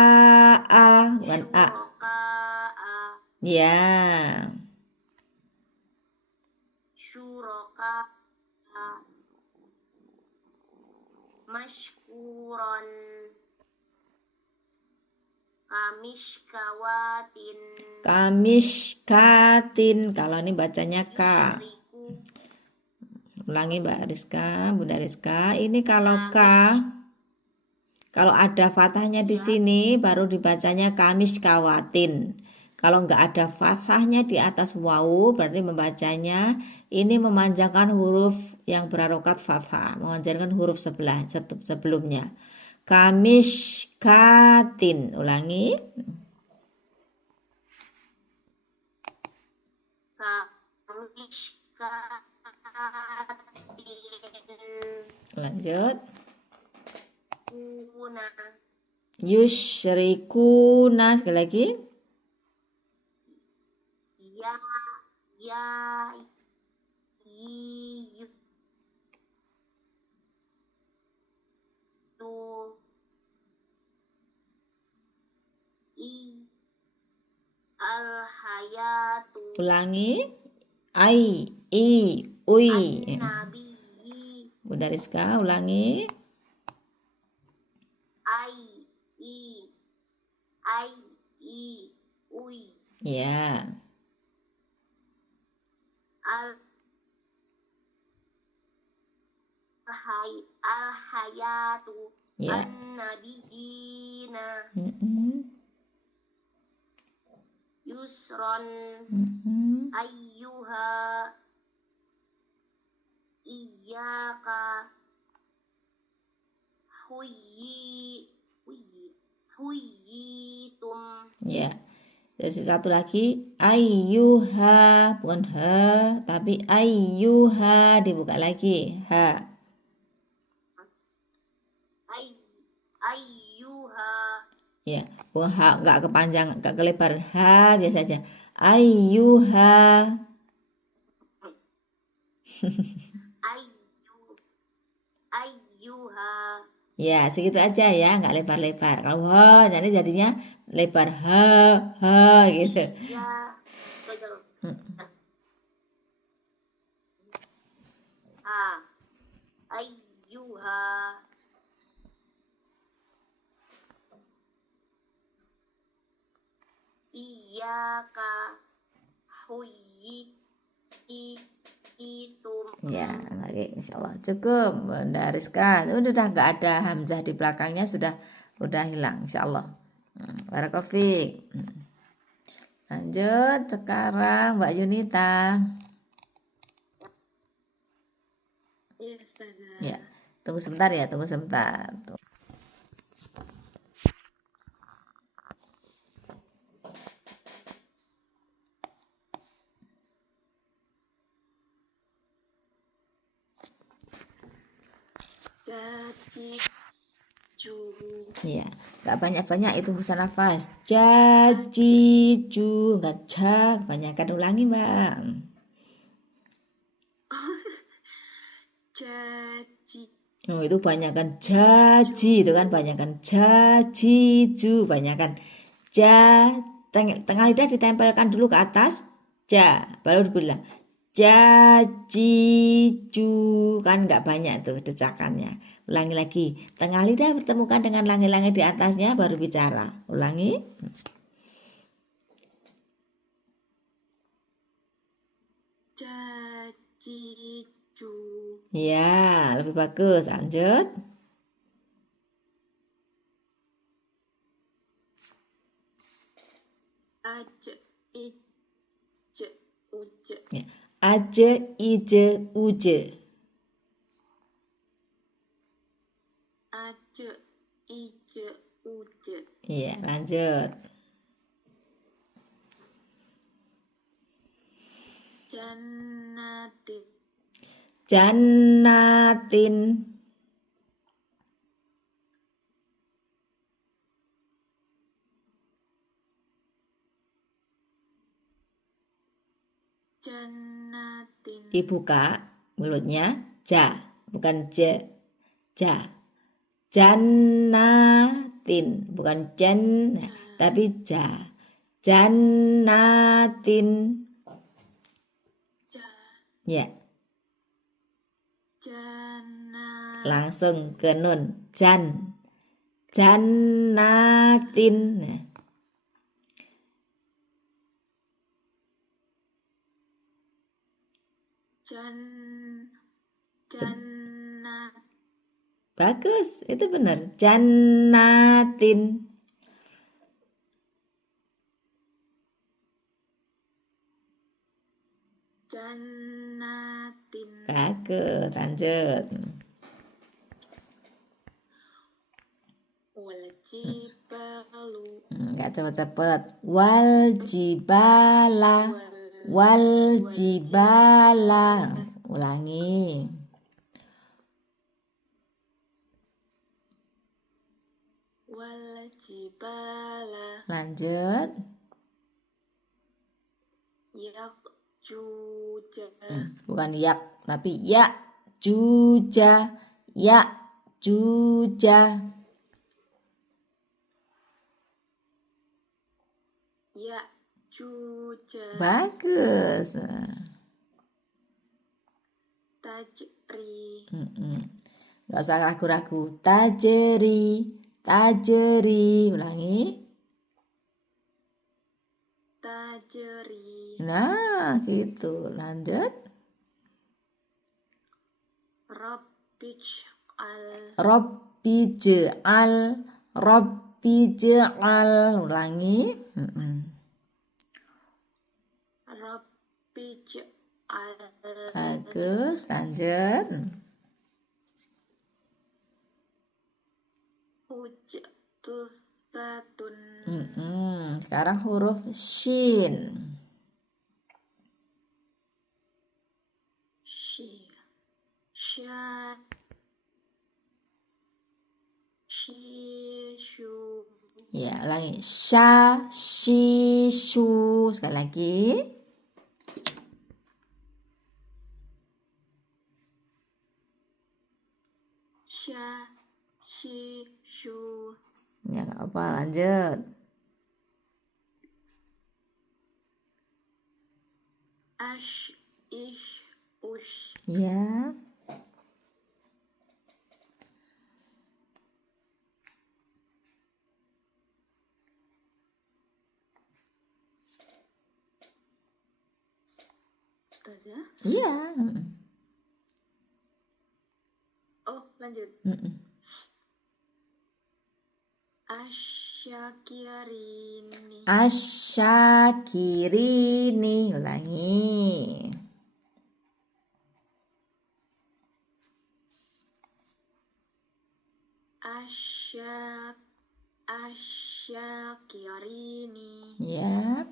bukan a. Syuroka'a. Ya. Syuroka'a. Mashkuron. Kamishkatin. Kalau ini bacanya K. Yusyriku. Ulangi Mbak Rizka, Bunda Rizka. Ini kalau K, kalau ada fathahnya di sini baru dibacanya kamishkawatin. Kalau nggak ada fathahnya di atas wawu berarti membacanya ini memanjangkan huruf yang berharokat fathah, memanjangkan huruf sebelumnya. Kamishkatin. Ulangi. Lanjut. Yusyrikuna. Sekali lagi. Al-hayatu. Ulangi. Ui. An-nabiyyi. Bunda Rizka, ulangi. Ui. Ya. Al-hayatu. Ya. An-nabiyyina. Yusron. Ayyuha. Iyyaka. Huyyitum. Ya. Terus satu lagi ayyuha, bukan ha, tapi ayyuha dibuka lagi, ha. Ayyuha. Ya, bukan ha, enggak kepanjang, enggak kelebar, ha biasa aja. Ayyuha. Ayyuha. Ya, segitu aja ya, enggak lebar-lebar. Kalau ha nanti jadinya lebar ha gitu. Ya, betul. Ayyuha. Iyyaka. Huyyitum. Ya, baik, insyaallah cukup Bunda Rizka. Udah nggak ada hamzah di belakangnya, udah hilang insyaallah. Barakallahu. Lanjut sekarang Mbak Yunita. Iya, Ustazah. Ya, tunggu sebentar ya, tunggu sebentar. Iya, nggak banyak-banyak itu bisa nafas. Jajiju, nggak ja, kebanyakan. Ulangi Mbak. Jaji. Oh, itu banyakan jaji, itu kan banyakan jajiju, banyakan ja. Tengah lidah ditempelkan dulu ke atas, ja, baru dibilang jajiju, kan nggak banyak tuh decakannya. Ulangi lagi, tengah lidah bertemukan dengan langi-langi di atasnya baru bicara. Ulangi. Jajiju. Ya, lebih bagus. Lanjut. Aje, ije, uje. Ya. Aje, ije, uje. Aje, ije, uje. Iya, lanjut. Jannatin. Jannatin. Jannatin. Dibuka mulutnya. Ja, bukan je. Ja. Jannatin, bukan jan, tapi ja. Jannatin. Ya, Jannat. langsung ke nun. Jan. Jannatin. Nah, Jannat. bagus, itu benar. Jannatin. Jannatin. Bagus, lanjut. Wal jibalu. Enggak cepet-cepet. Wal jibala. Wal jibala. Ulangi. Wal jibala. Lanjut. Yakjuja. Bukan yak, tapi ya. Juja. Ya. Juja. Yakjuja. Bagus. Tajri. Nggak usah ragu-ragu. Tajeri. Tajeri. Ulangi. Tajri. Nah, gitu. Lanjut. Rabbij'al. Rabbij'al. Rabbij'al. Ulangi. Rabbij'al. Bagus. Lanjut. Ujtusatun. Sekarang huruf shin. Shishu. Ya, ulangi. Sha, shi, shu. Sekali lagi. Sha, shi, shu. Ya, nggak apa, lanjut. Ash, ish, ush. Ya. Ustazah? Iya. Oh, lanjut. Asyakirini. Asyakirini. Ulangi. Asyakirini. Ya.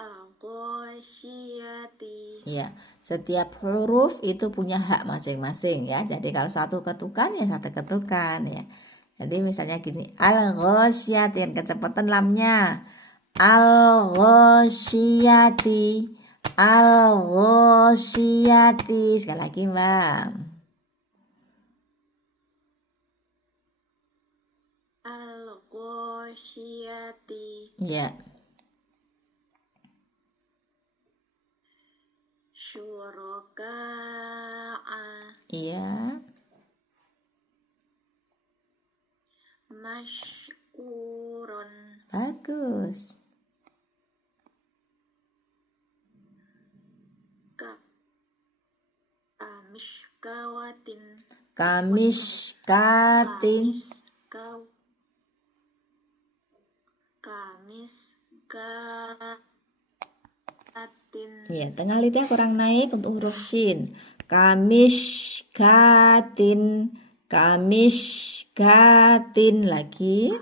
Al-Ghasyiyati. Ya, setiap huruf itu punya hak masing-masing ya. Jadi kalau satu ketukan ya satu ketukan ya. Jadi misalnya gini, al-ghasyiyati, kecepatan lamnya. Al-ghasyiyati. Al-ghasyiyati. Sekali lagi, Mbak. Al-Ghasyiyati. Ya. Syuraka'a. Iya. Mashkurun. Bagus. kamishkawatin. Kamishkatin. Kamiskatin. Ya, tengah lidah kurang naik untuk huruf shin. Kamishkatin. Kamishkatin lagi.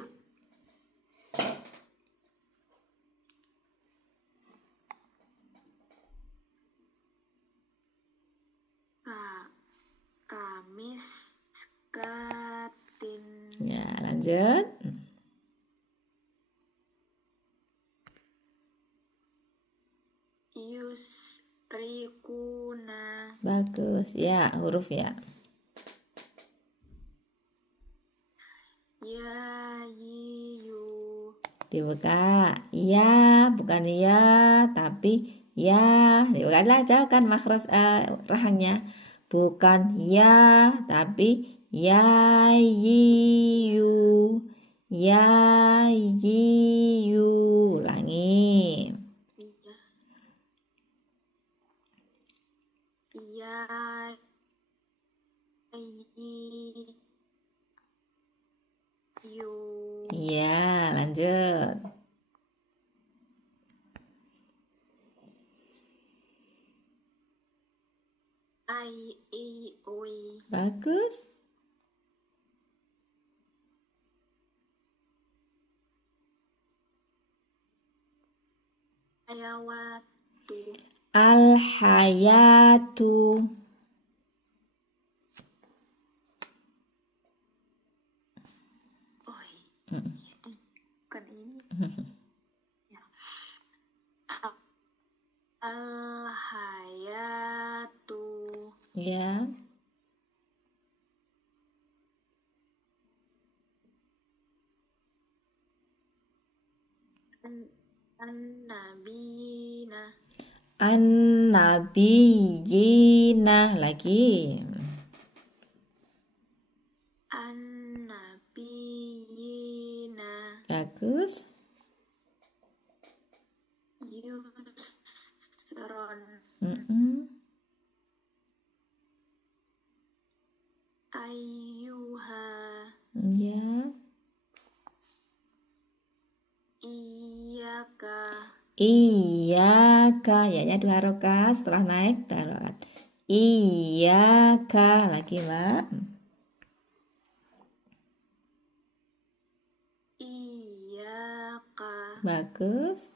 Kamiskatin. Ya, lanjut. Yusrikuna. Bagus. Ya, huruf ya. Yayiyu. Dibuka. Ya, bukan ya, tapi ya. Dibuka lah, jauh kan makhraj rahangnya. Bukan ya, tapi ya yiyu. Ya yiyu. Ulangi. Yayiyu. Iya, lanjut. Ui. Bagus. Hayawatu. Al-hayatu. Oh, bukan ini. Ya. Al-hayatu. Ya. An-nabiyina. An-nabiyina lagi. An-nabiyina. Bagus. Yusron. Ayyuha. Ya. Iyaka. Iyaka. Ya, 2 harokat. Setelah naik 2 harokat. Iyaka lagi, Mbak. Iyaka. Bagus.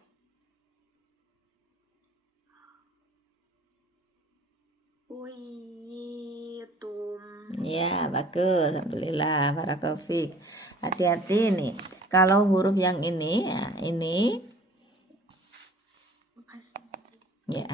Wiyitum. Ya, bagus. Alhamdulillah. Barakallahu fiik. Hati-hati nih. Kalau huruf yang ini, ya, ini ya,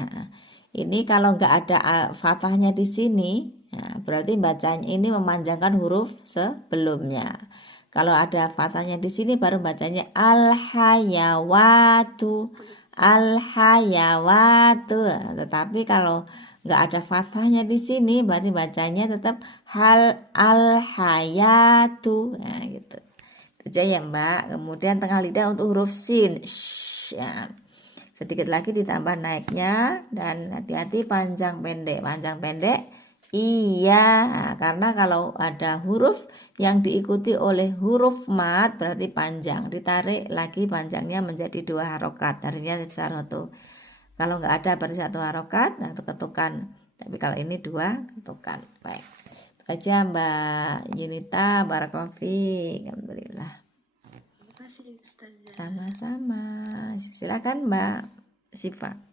ini kalau nggak ada fathahnya di sini, ya, berarti bacanya ini memanjangkan huruf sebelumnya. Kalau ada fathahnya di sini baru bacanya al-hayawatu, al-hayawatu. Tetapi kalau nggak ada fathahnya di sini berarti bacanya tetap al-hayatu. Nah, gitu. Itu aja ya, Mbak. Kemudian tengah lidah untuk huruf sin. Ya. Sedikit lagi ditambah naiknya dan hati-hati panjang pendek. Panjang pendek iya. Nah, karena kalau ada huruf yang diikuti oleh huruf mat berarti panjang. Ditarik lagi panjangnya menjadi 2 harokat. Harusnya satu. Kalau nggak ada berarti 1 harokat, nah itu ketukan. Tapi kalau ini 2 ketukan. Baik. Itu aja Mbak Yunita. Barakallahu fiik. Alhamdulillah. Terima kasih Ustazah. Sama-sama. Silakan Mbak Syifa.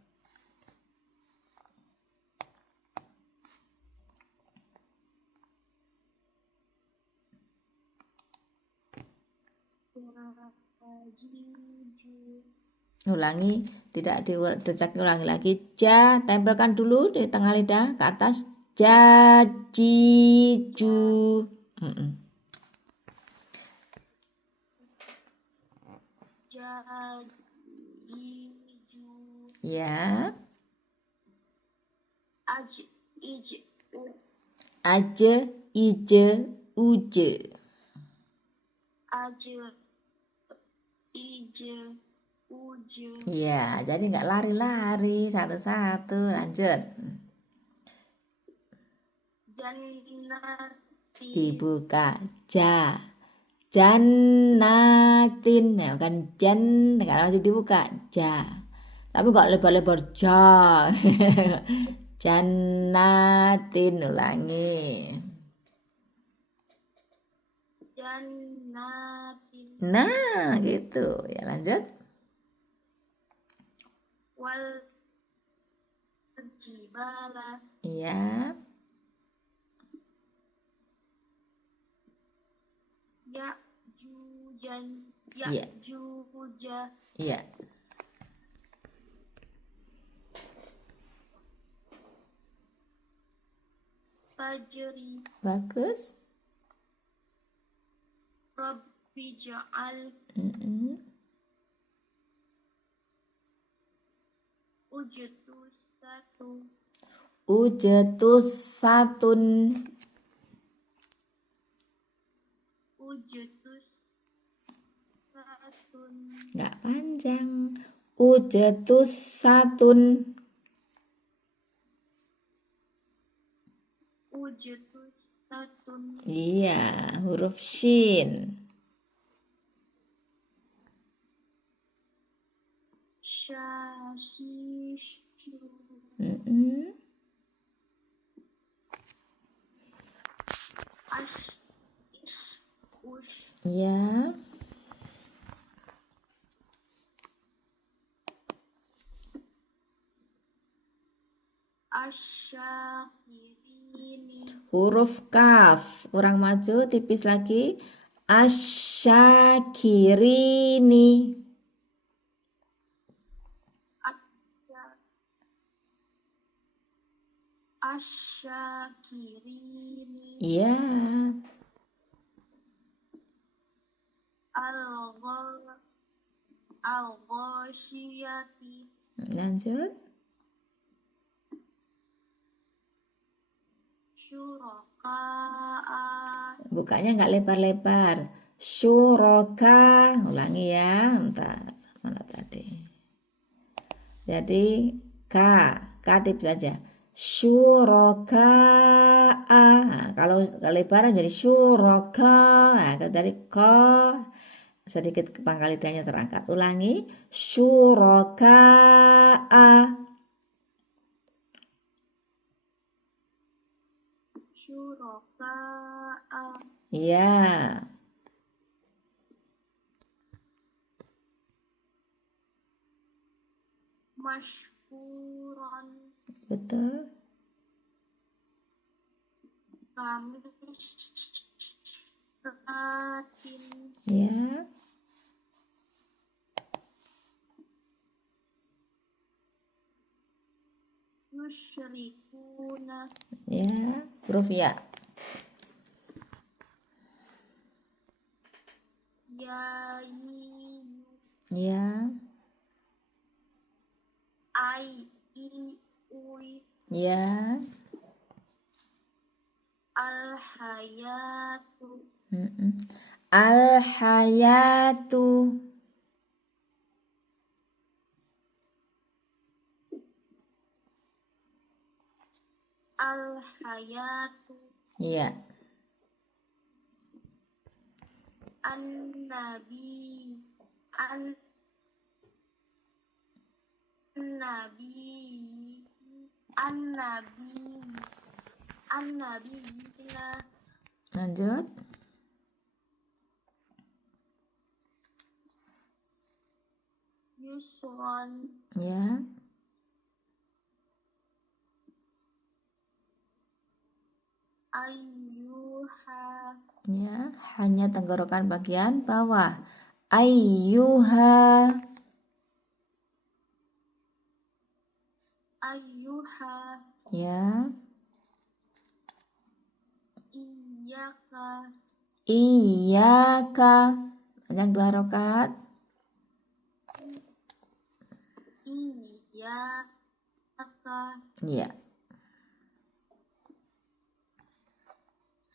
Ulangi, tidak didecak, ulangi lagi. Ja, tempelkan dulu di tengah lidah ke atas. Jajiju. Jajiju. Ya. Aje, ije, uje. Uje. Ya, jadi nggak lari-lari satu-satu. Lanjut. Jannati. Dibuka. Jannatin. Nah, bukan jan, kalau masih dibuka. Tapi nggak lebar-lebar Jannatin. Ulangi. Jannatin. Nah, gitu. Ya, lanjut. Wal jibala. Iya. Ya'jujan. Iya. Ya'juja. Iya. Tajri. Bagus. Rabbi ja'al. Ujetus satun. Nggak panjang. Ujetus satun. Iya, huruf shin. Ya. Asyakirini. Huruf kaf. Kurang maju, tipis lagi. Asyakirini. Asyakirini. Iya. Al-ghoshiyati. Lanjut. Syuraka'a. Bukanya nggak lebar-lebar. Syuroka. Ulangi ya. Bentar. Mana tadi? Jadi K tipis saja. Syuroka'a. Nah, kalau lebaran jadi syuroka. Nah, dari ko sedikit pangkal lidahnya terangkat. Ulangi. Syuroka'a. Syuraka'a. Iya. Mashkuran. Betul. Kami sekatin. Ya. Yusyrikuna. Ya, huruf ya. Ya. Ai i ui. Ya. Al-hayatu. Al-hayatu. Al-hayatu. Iya. An-nabi. An-nabiyina. Lanjut. Yusron. Ya. Ayyuha. Ya, hanya tenggorokan bagian bawah. Ayyuha. Ayyuha. Ya. Iyaka. Iyaka. Panjang 2 harokat. Iyaka. Iya.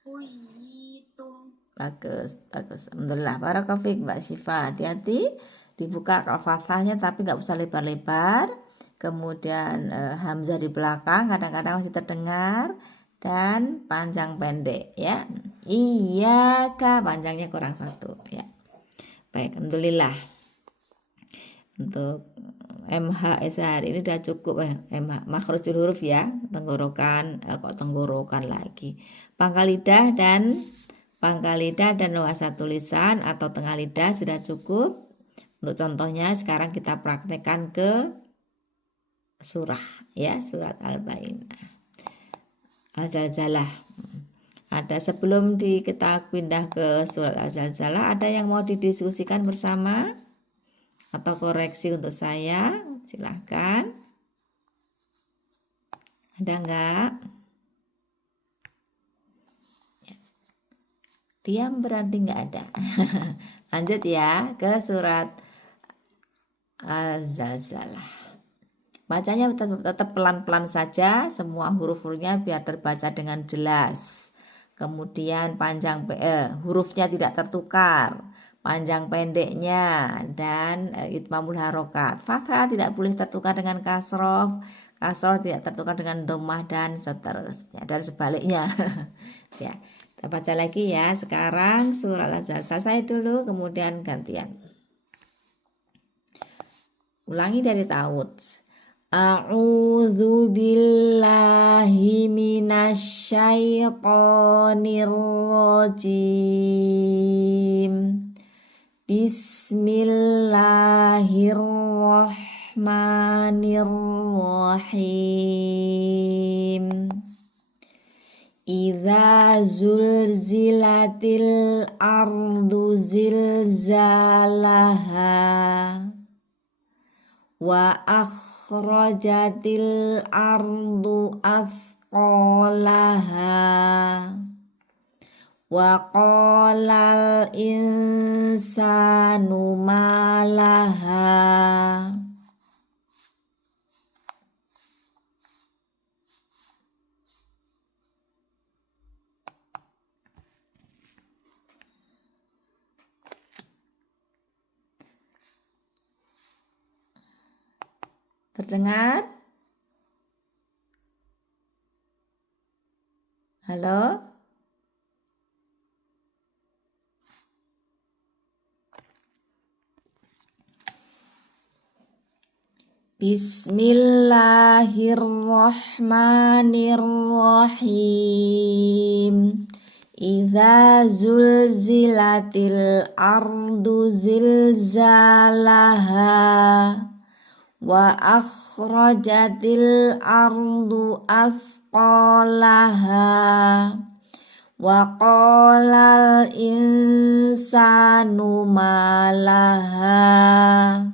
Huyitum. Bagus. Alhamdulillah. Barakallahu Mbak Syifa. Hati-hati dibuka al-fathahnya tapi nggak usah lebar-lebar. Kemudian hamzah di belakang kadang-kadang masih terdengar. dan panjang pendek ya. Iyyaka panjangnya kurang 1 ya. Baik, alhamdulillah. Untuk MH hari ini udah cukup ya. MH makhrajul huruf ya, tenggorokan kok tenggorokan lagi. Pangkal lidah dan nuansa tulisan atau tengah lidah sudah cukup. Untuk contohnya sekarang kita praktekkan ke surah ya, surat Al-Bayyinah. Al-Zalzalah. Ada sebelum kita pindah ke surat Al-Zalzalah, ada yang mau didiskusikan bersama atau koreksi untuk saya? Silahkan. Ada enggak? Diam berarti enggak ada. Lanjut ya ke surat Al-Zalzalah. Bacanya tetap pelan-pelan saja, semua huruf-hurufnya biar terbaca dengan jelas. Kemudian hurufnya tidak tertukar, panjang pendeknya, dan itmamul harokat. Fathah tidak boleh tertukar dengan kasroh, kasroh tidak tertukar dengan dhammah dan seterusnya, dan sebaliknya. Ya, kita baca lagi ya. Sekarang surat Al-Zalzalah saya dulu, kemudian gantian. Ulangi dari ta'awudz. A'udzu billahi minasyaitonir rajim. Bismillahirrahmanirrahim. Idza zulzilatil ardu zilzalaha wa akhrajatil ardu athqalaha wa qalal insanu ma laha Terdengar? Halo? Bismillahirrahmanirrahim. Idza zulzilatil ardu zilzalaha wa akhrajatil ardu athqalaha wa qalal insanu ma laha.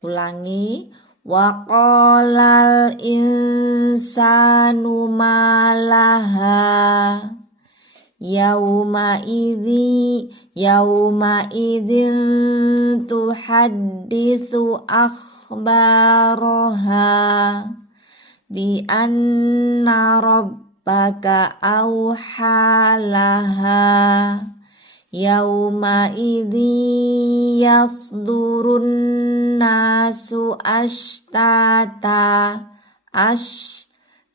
Ulangi. Wa qalal insanu ma laha yauma idzin tuhadditsu akhbaraha bi anna rabbaka awhalaha yauma idzin yasdurun nasu ashtata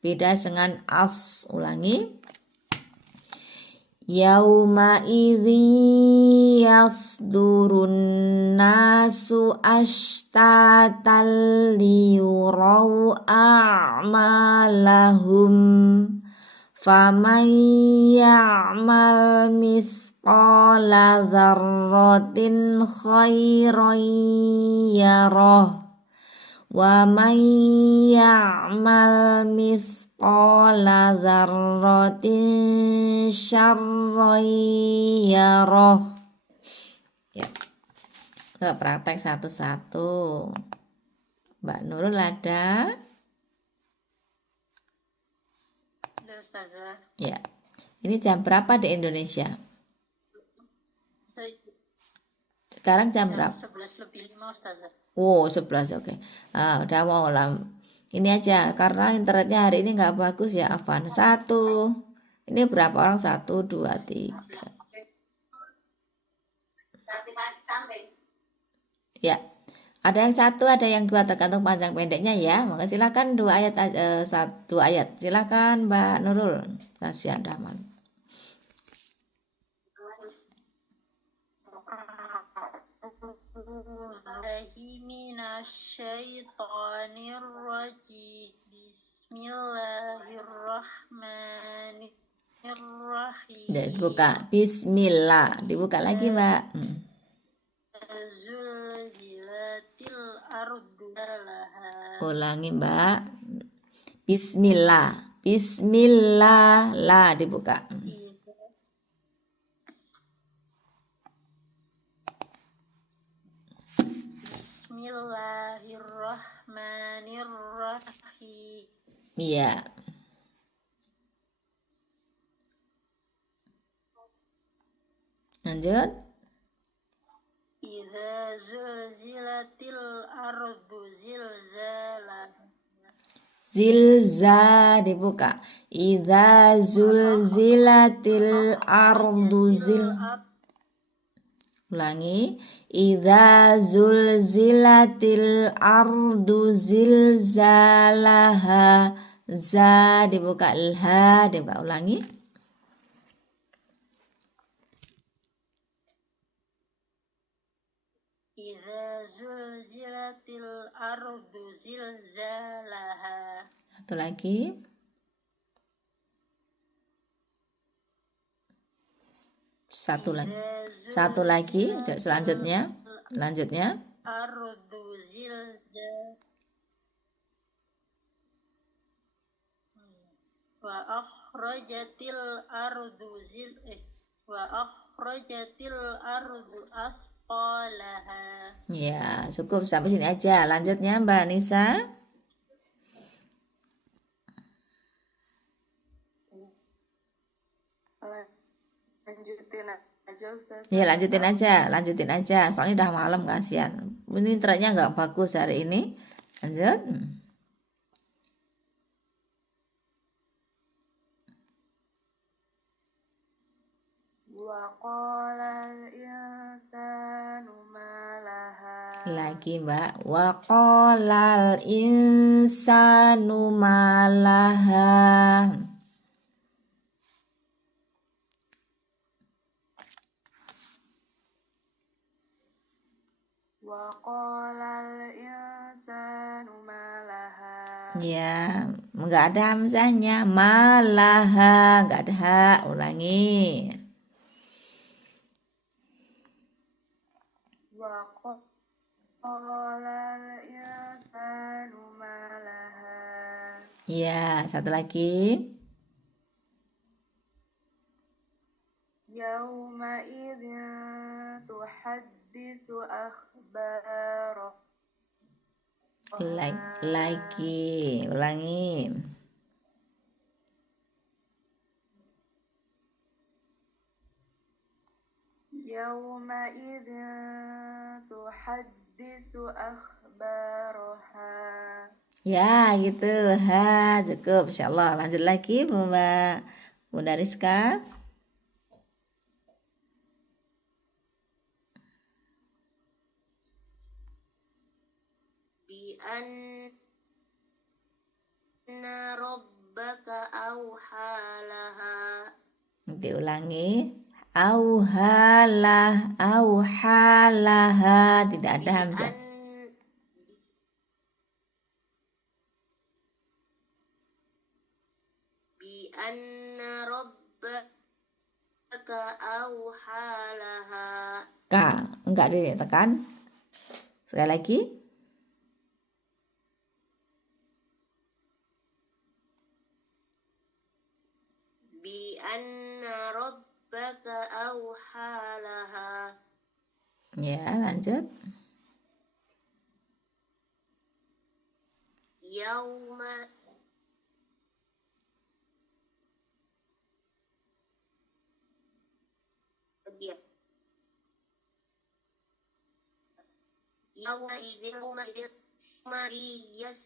beda dengan as. Ulangi. Yauma idzin yasdurun nasu ashtatal liyuraw a'malahum faman ya'mal mithqala dzarratin khairan yarah wa man ya'mal mithqala dzarratin syarran yarah. Ya. Ke praktek satu-satu. Mbak Nurul ada? Ustazah. Ya. Ini jam berapa di Indonesia? Sekarang jam berapa? 11:05 Ustazah. Oh, 11, oke. Udah mau lah. Ini aja, karena internetnya hari ini nggak bagus ya, Afan. 1. Ini berapa orang? 1, 2, 3. Ya. Ada yang satu, ada yang dua, tergantung panjang pendeknya ya. Maka silakan dua ayat, satu ayat. Silakan Mbak Nurul. Kasihan Rahman. Dibuka. Bismillah. Dibuka lagi Mbak. Ulangi Mbak. Bismillah. Bismillah. La dibuka. Bismillahirrahmanirrahim. Iya. Lanjut. Idza zulzilatil ardu zilzalaha. Zilza dibuka. Idza zulzilatil ardu Ulangi. Idza zulzilatil ardu zilzalaha. Za dibuka. Ha dibuka. Ulangi. Idza zulzilatil ardu zilzalaha. Satu lagi. Satu lagi. Selanjutnya. Ardu zilzalaha. Wa akhrajatil ardu asqalaha. Ya, cukup sampai sini aja. Lanjutnya Mbak Nisa. Lanjutin aja Ustaz. Ya, lanjutin aja. Soalnya udah malam, kasihan. Ini internetnya nggak bagus hari ini. Lanjut. Wa qalal insanu malaha. Lagi Mbak. Wa qalal insanu malaha. Wa qalal insanu malaha. Ya, nggak ada hamzahnya. Malaha, nggak ada ha. Ulangi. Wa qalal insanu malaha. Ya, satu lagi. Yauma idzin tuhaddisu akhbara. Lagi. Ulangi. Yauma idzin tuhaddisu akhbaraha. Ya, gitu. Ha, cukup. Insyaallah. Lanjut lagi Mbak Bunda Rizka. Bi anna rabbaka awhalaha. Diulangi. Auhalaha. Tidak ada hamzah. Bi anna rabbaka awhalaha. Ka, enggak ditekan. Sekali lagi. Bi anna rabbaka awhalaha. Ya, lanjut. Yauma idzin mariyas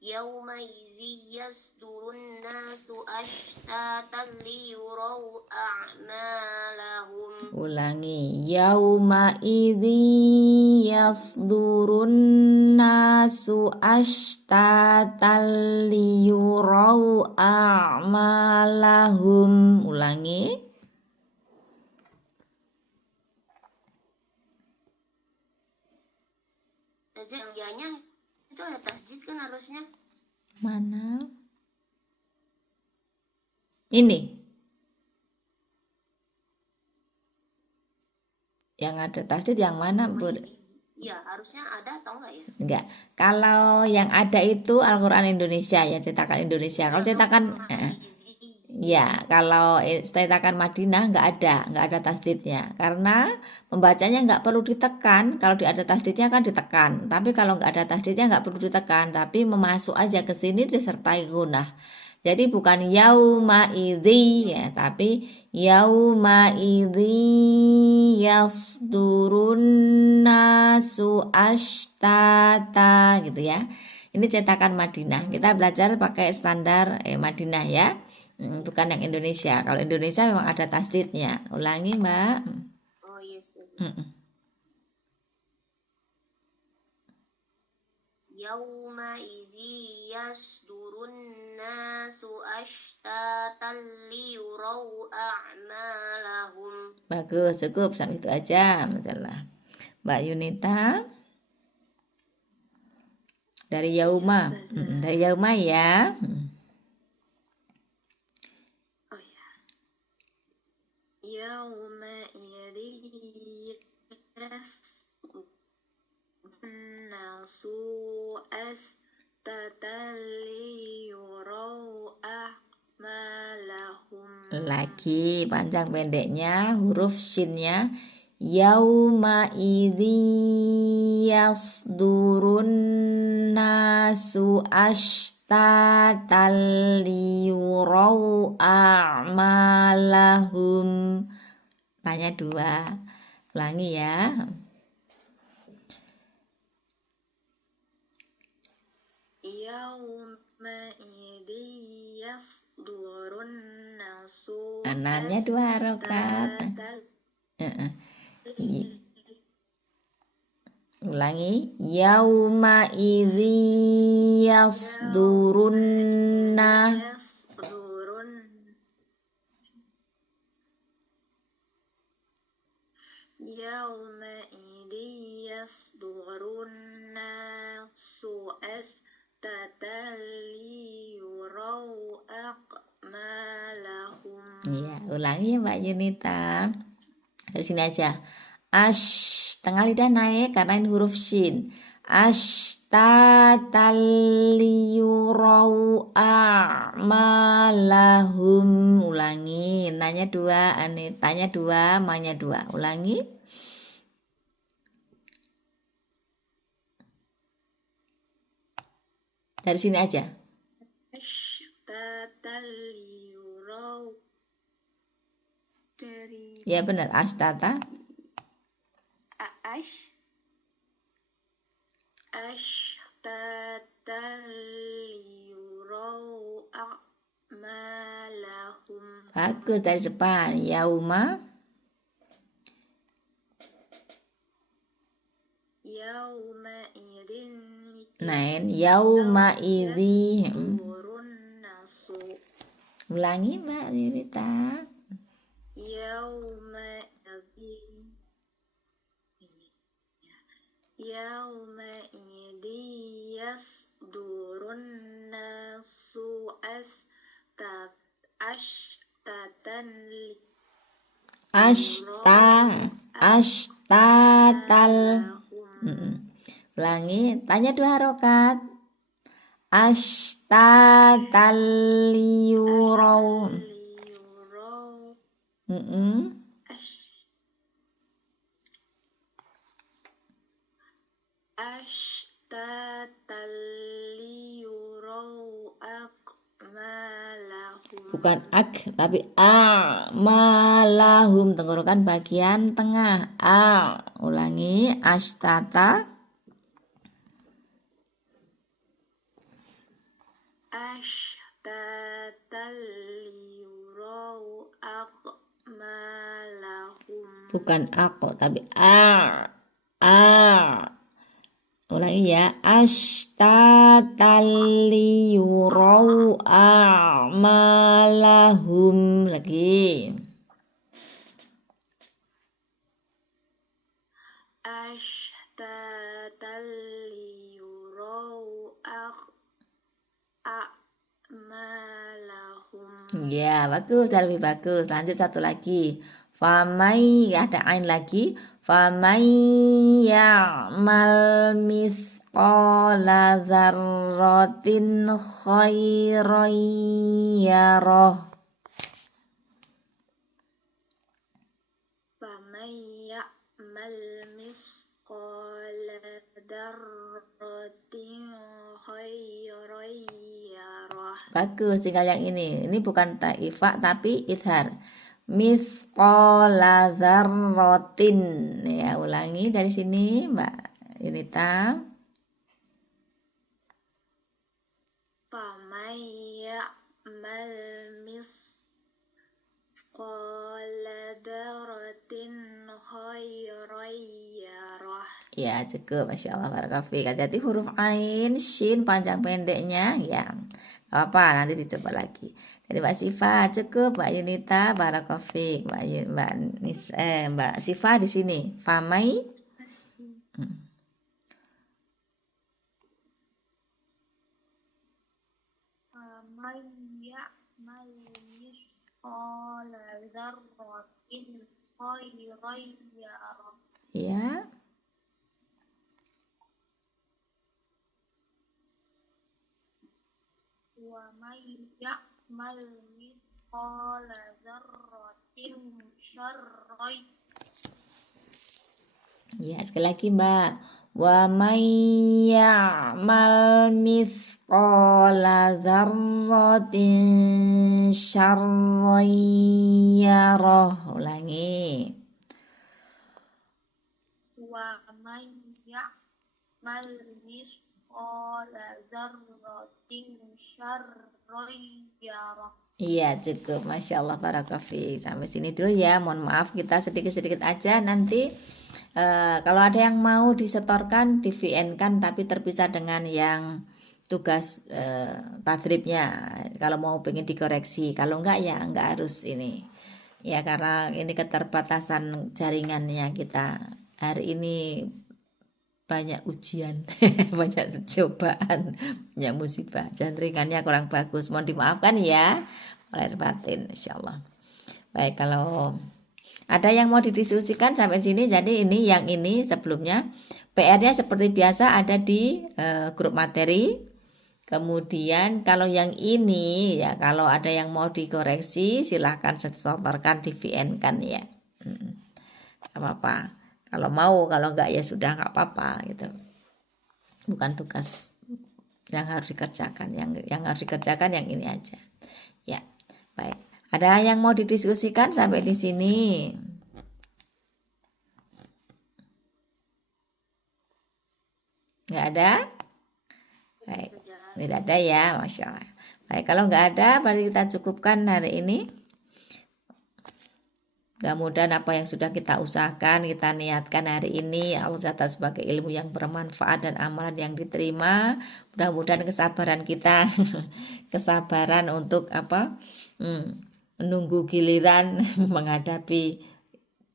Yaumaidzi yasdurun nasu ashtatan liyuraw a'malahum. Ulangi. Yauma idzi yasdurun nasu ashtatan liyuraw a'malahum. Ulangi. Yang ya-nya itu ada tasjid kan harusnya. Mana? Ini. Yang ada tasdid yang mana, Bu? Iya, harusnya ada atau enggak ya? Enggak. Kalau yang ada itu Al-Qur'an Indonesia ya, cetakan Indonesia. Kalau cetakan ya, kalau cetakan Madinah nggak ada tasdidnya. Karena pembacanya nggak perlu ditekan. Kalau ada tasdidnya kan ditekan. Tapi kalau nggak ada tasdidnya nggak perlu ditekan. Tapi memasuk aja ke sini disertai gunnah. Jadi bukan yauma idzi ya, tapi yauma idzi yasdurun nasu ashtata gitu ya. Ini cetakan Madinah. Kita belajar pakai standar Madinah ya. Bukan yang Indonesia. Kalau Indonesia memang ada tasdidnya. Ulangi, Mbak. Oh yes. Yauma idzi yasdurun nasu ashtatan liyuraw a'malahum. Bagus, cukup sampai itu aja. Masalah. Mbak Yunita dari Yauma. Dari Yauma ya. Yauma idzi nasu astatan liyuraw a'malahum. Lagi panjang pendeknya huruf shinnya. Yauma idzi yasdurun nasu ashtatan liyuraw a'malahum. Tanya 2. Ulangi ya. Yauma idzi yasdurun nasu Ananya 2 harokat. Ulangi. Yauma idzi yasdurun Yauma idzi yasdurun nasu astatan liyuraw a'malahum. Iya, ulangi ya Mbak Yunita. Dari sini aja. Tengah lidah naik karena ini huruf shin. Ashtatan liyuraw a'malahum. Ulangi. Nanya 2, tanya 2, manya 2. Ulangi. Dari sini aja. Ashtatan liyuraw. Ya benar, ashtata. Ashtatan liyuraw a'malahum. Bagus, dari depan. Yauma idzin. Yauma idzi. Yasdurun nasu. Ulangi Mbak Rita. Yauma idzi yasdurun nasu Ashtatal. Ulangi, tanya 2 harokat. Ashtatal liyuraw. Ashtatan liyuraw a'malahum. Bukan ak, tapi a'malahum. Tenggorokan bagian tengah. Ulangi, ashtata. ashtatan liyuraw aqmalahum. Bukan ako tapi ulangi ya, ashtatan liyuraw a'malahum. Lagi. Ashtatan liyuraw a'malahum. Ya, bagus, lebih bagus. Lanjut satu lagi. Famai, ada ain lagi. Famai ya'mal mithqala dzarratin khairan yarah. Faman ya'mal mithqala dzarratin khairan yarah. Bagus, tinggal yang ini. Ini bukan ta'ifa tapi idhar. Mithqala dzarratin. Ya, ulangi dari sini, Mbak Yunita. Faman ya'mal mithqala dzarratin khairan yarah. Ya, cukup. Masya Allah, barakallahu. Hati-hati huruf ain, shin, panjang pendeknya. Ya, apa nanti dicoba lagi. Dari Mbak Sifa, cukup. Mbak Yunita, barakallahu. Mbak Sifa di sini. Famai. Faman ya'mal mithqala dzarratin khairan yarah. Ya. Wa may ya'mal mithqala dzarratin syarran. Ya, sekali lagi Mbak. Wa may ya'mal mithqala dzarratin syarran yarah. Ulangi. Wa may ya'mal mithqala dzarratin syarran yarah. Iya, cukup. Masya Allah, barakallahu. Sampai sini dulu ya. Mohon maaf kita sedikit-sedikit aja. Nanti kalau ada yang mau disetorkan, di VN kan, tapi terpisah dengan yang tugas tadribnya. Kalau mau pengen dikoreksi, kalau enggak ya enggak harus ini. Ya, karena ini keterbatasan jaringannya kita. Hari ini banyak ujian, banyak cobaan, banyak musibah. Jaringannya kurang bagus. Mohon dimaafkan ya. Lahir batin, insyaallah. Baik, kalau ada yang mau didiskusikan sampai sini, jadi ini yang ini sebelumnya PR-nya seperti biasa ada di grup materi. Kemudian kalau yang ini ya, kalau ada yang mau dikoreksi silahkan setorkan di VN kan ya. Apa-apa. Kalau mau, kalau enggak ya sudah enggak apa-apa gitu. Bukan tugas yang harus dikerjakan, yang harus dikerjakan yang ini aja. Ya. Baik. Ada yang mau didiskusikan sampai di sini? Nggak ada? Baik. Tidak ada ya, Masya Allah. Baik, kalau nggak ada, berarti kita cukupkan hari ini. Mudah-mudahan apa yang sudah kita usahakan, kita niatkan hari ini, Allah catat sebagai ilmu yang bermanfaat dan amalan yang diterima. Mudah-mudahan kesabaran kita, kesabaran untuk menunggu giliran menghadapi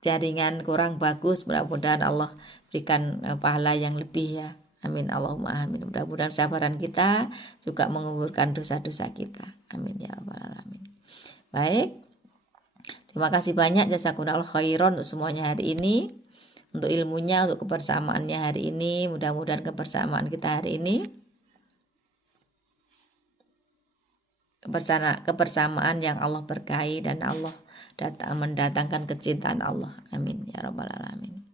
jaringan kurang bagus, mudah-mudahan Allah berikan pahala yang lebih ya. Amin Allahumma amin. Mudah-mudahan kesabaran kita juga mengukurkan dosa-dosa kita. Amin ya rabbal alamin. Baik. Terima kasih banyak, jazakumullah khairan untuk semuanya hari ini, untuk ilmunya, untuk kebersamaannya hari ini. Mudah-mudahan kebersamaan kita hari ini kebersamaan yang Allah berkahi dan Allah mendatangkan kecintaan Allah. Amin ya rabbal alamin.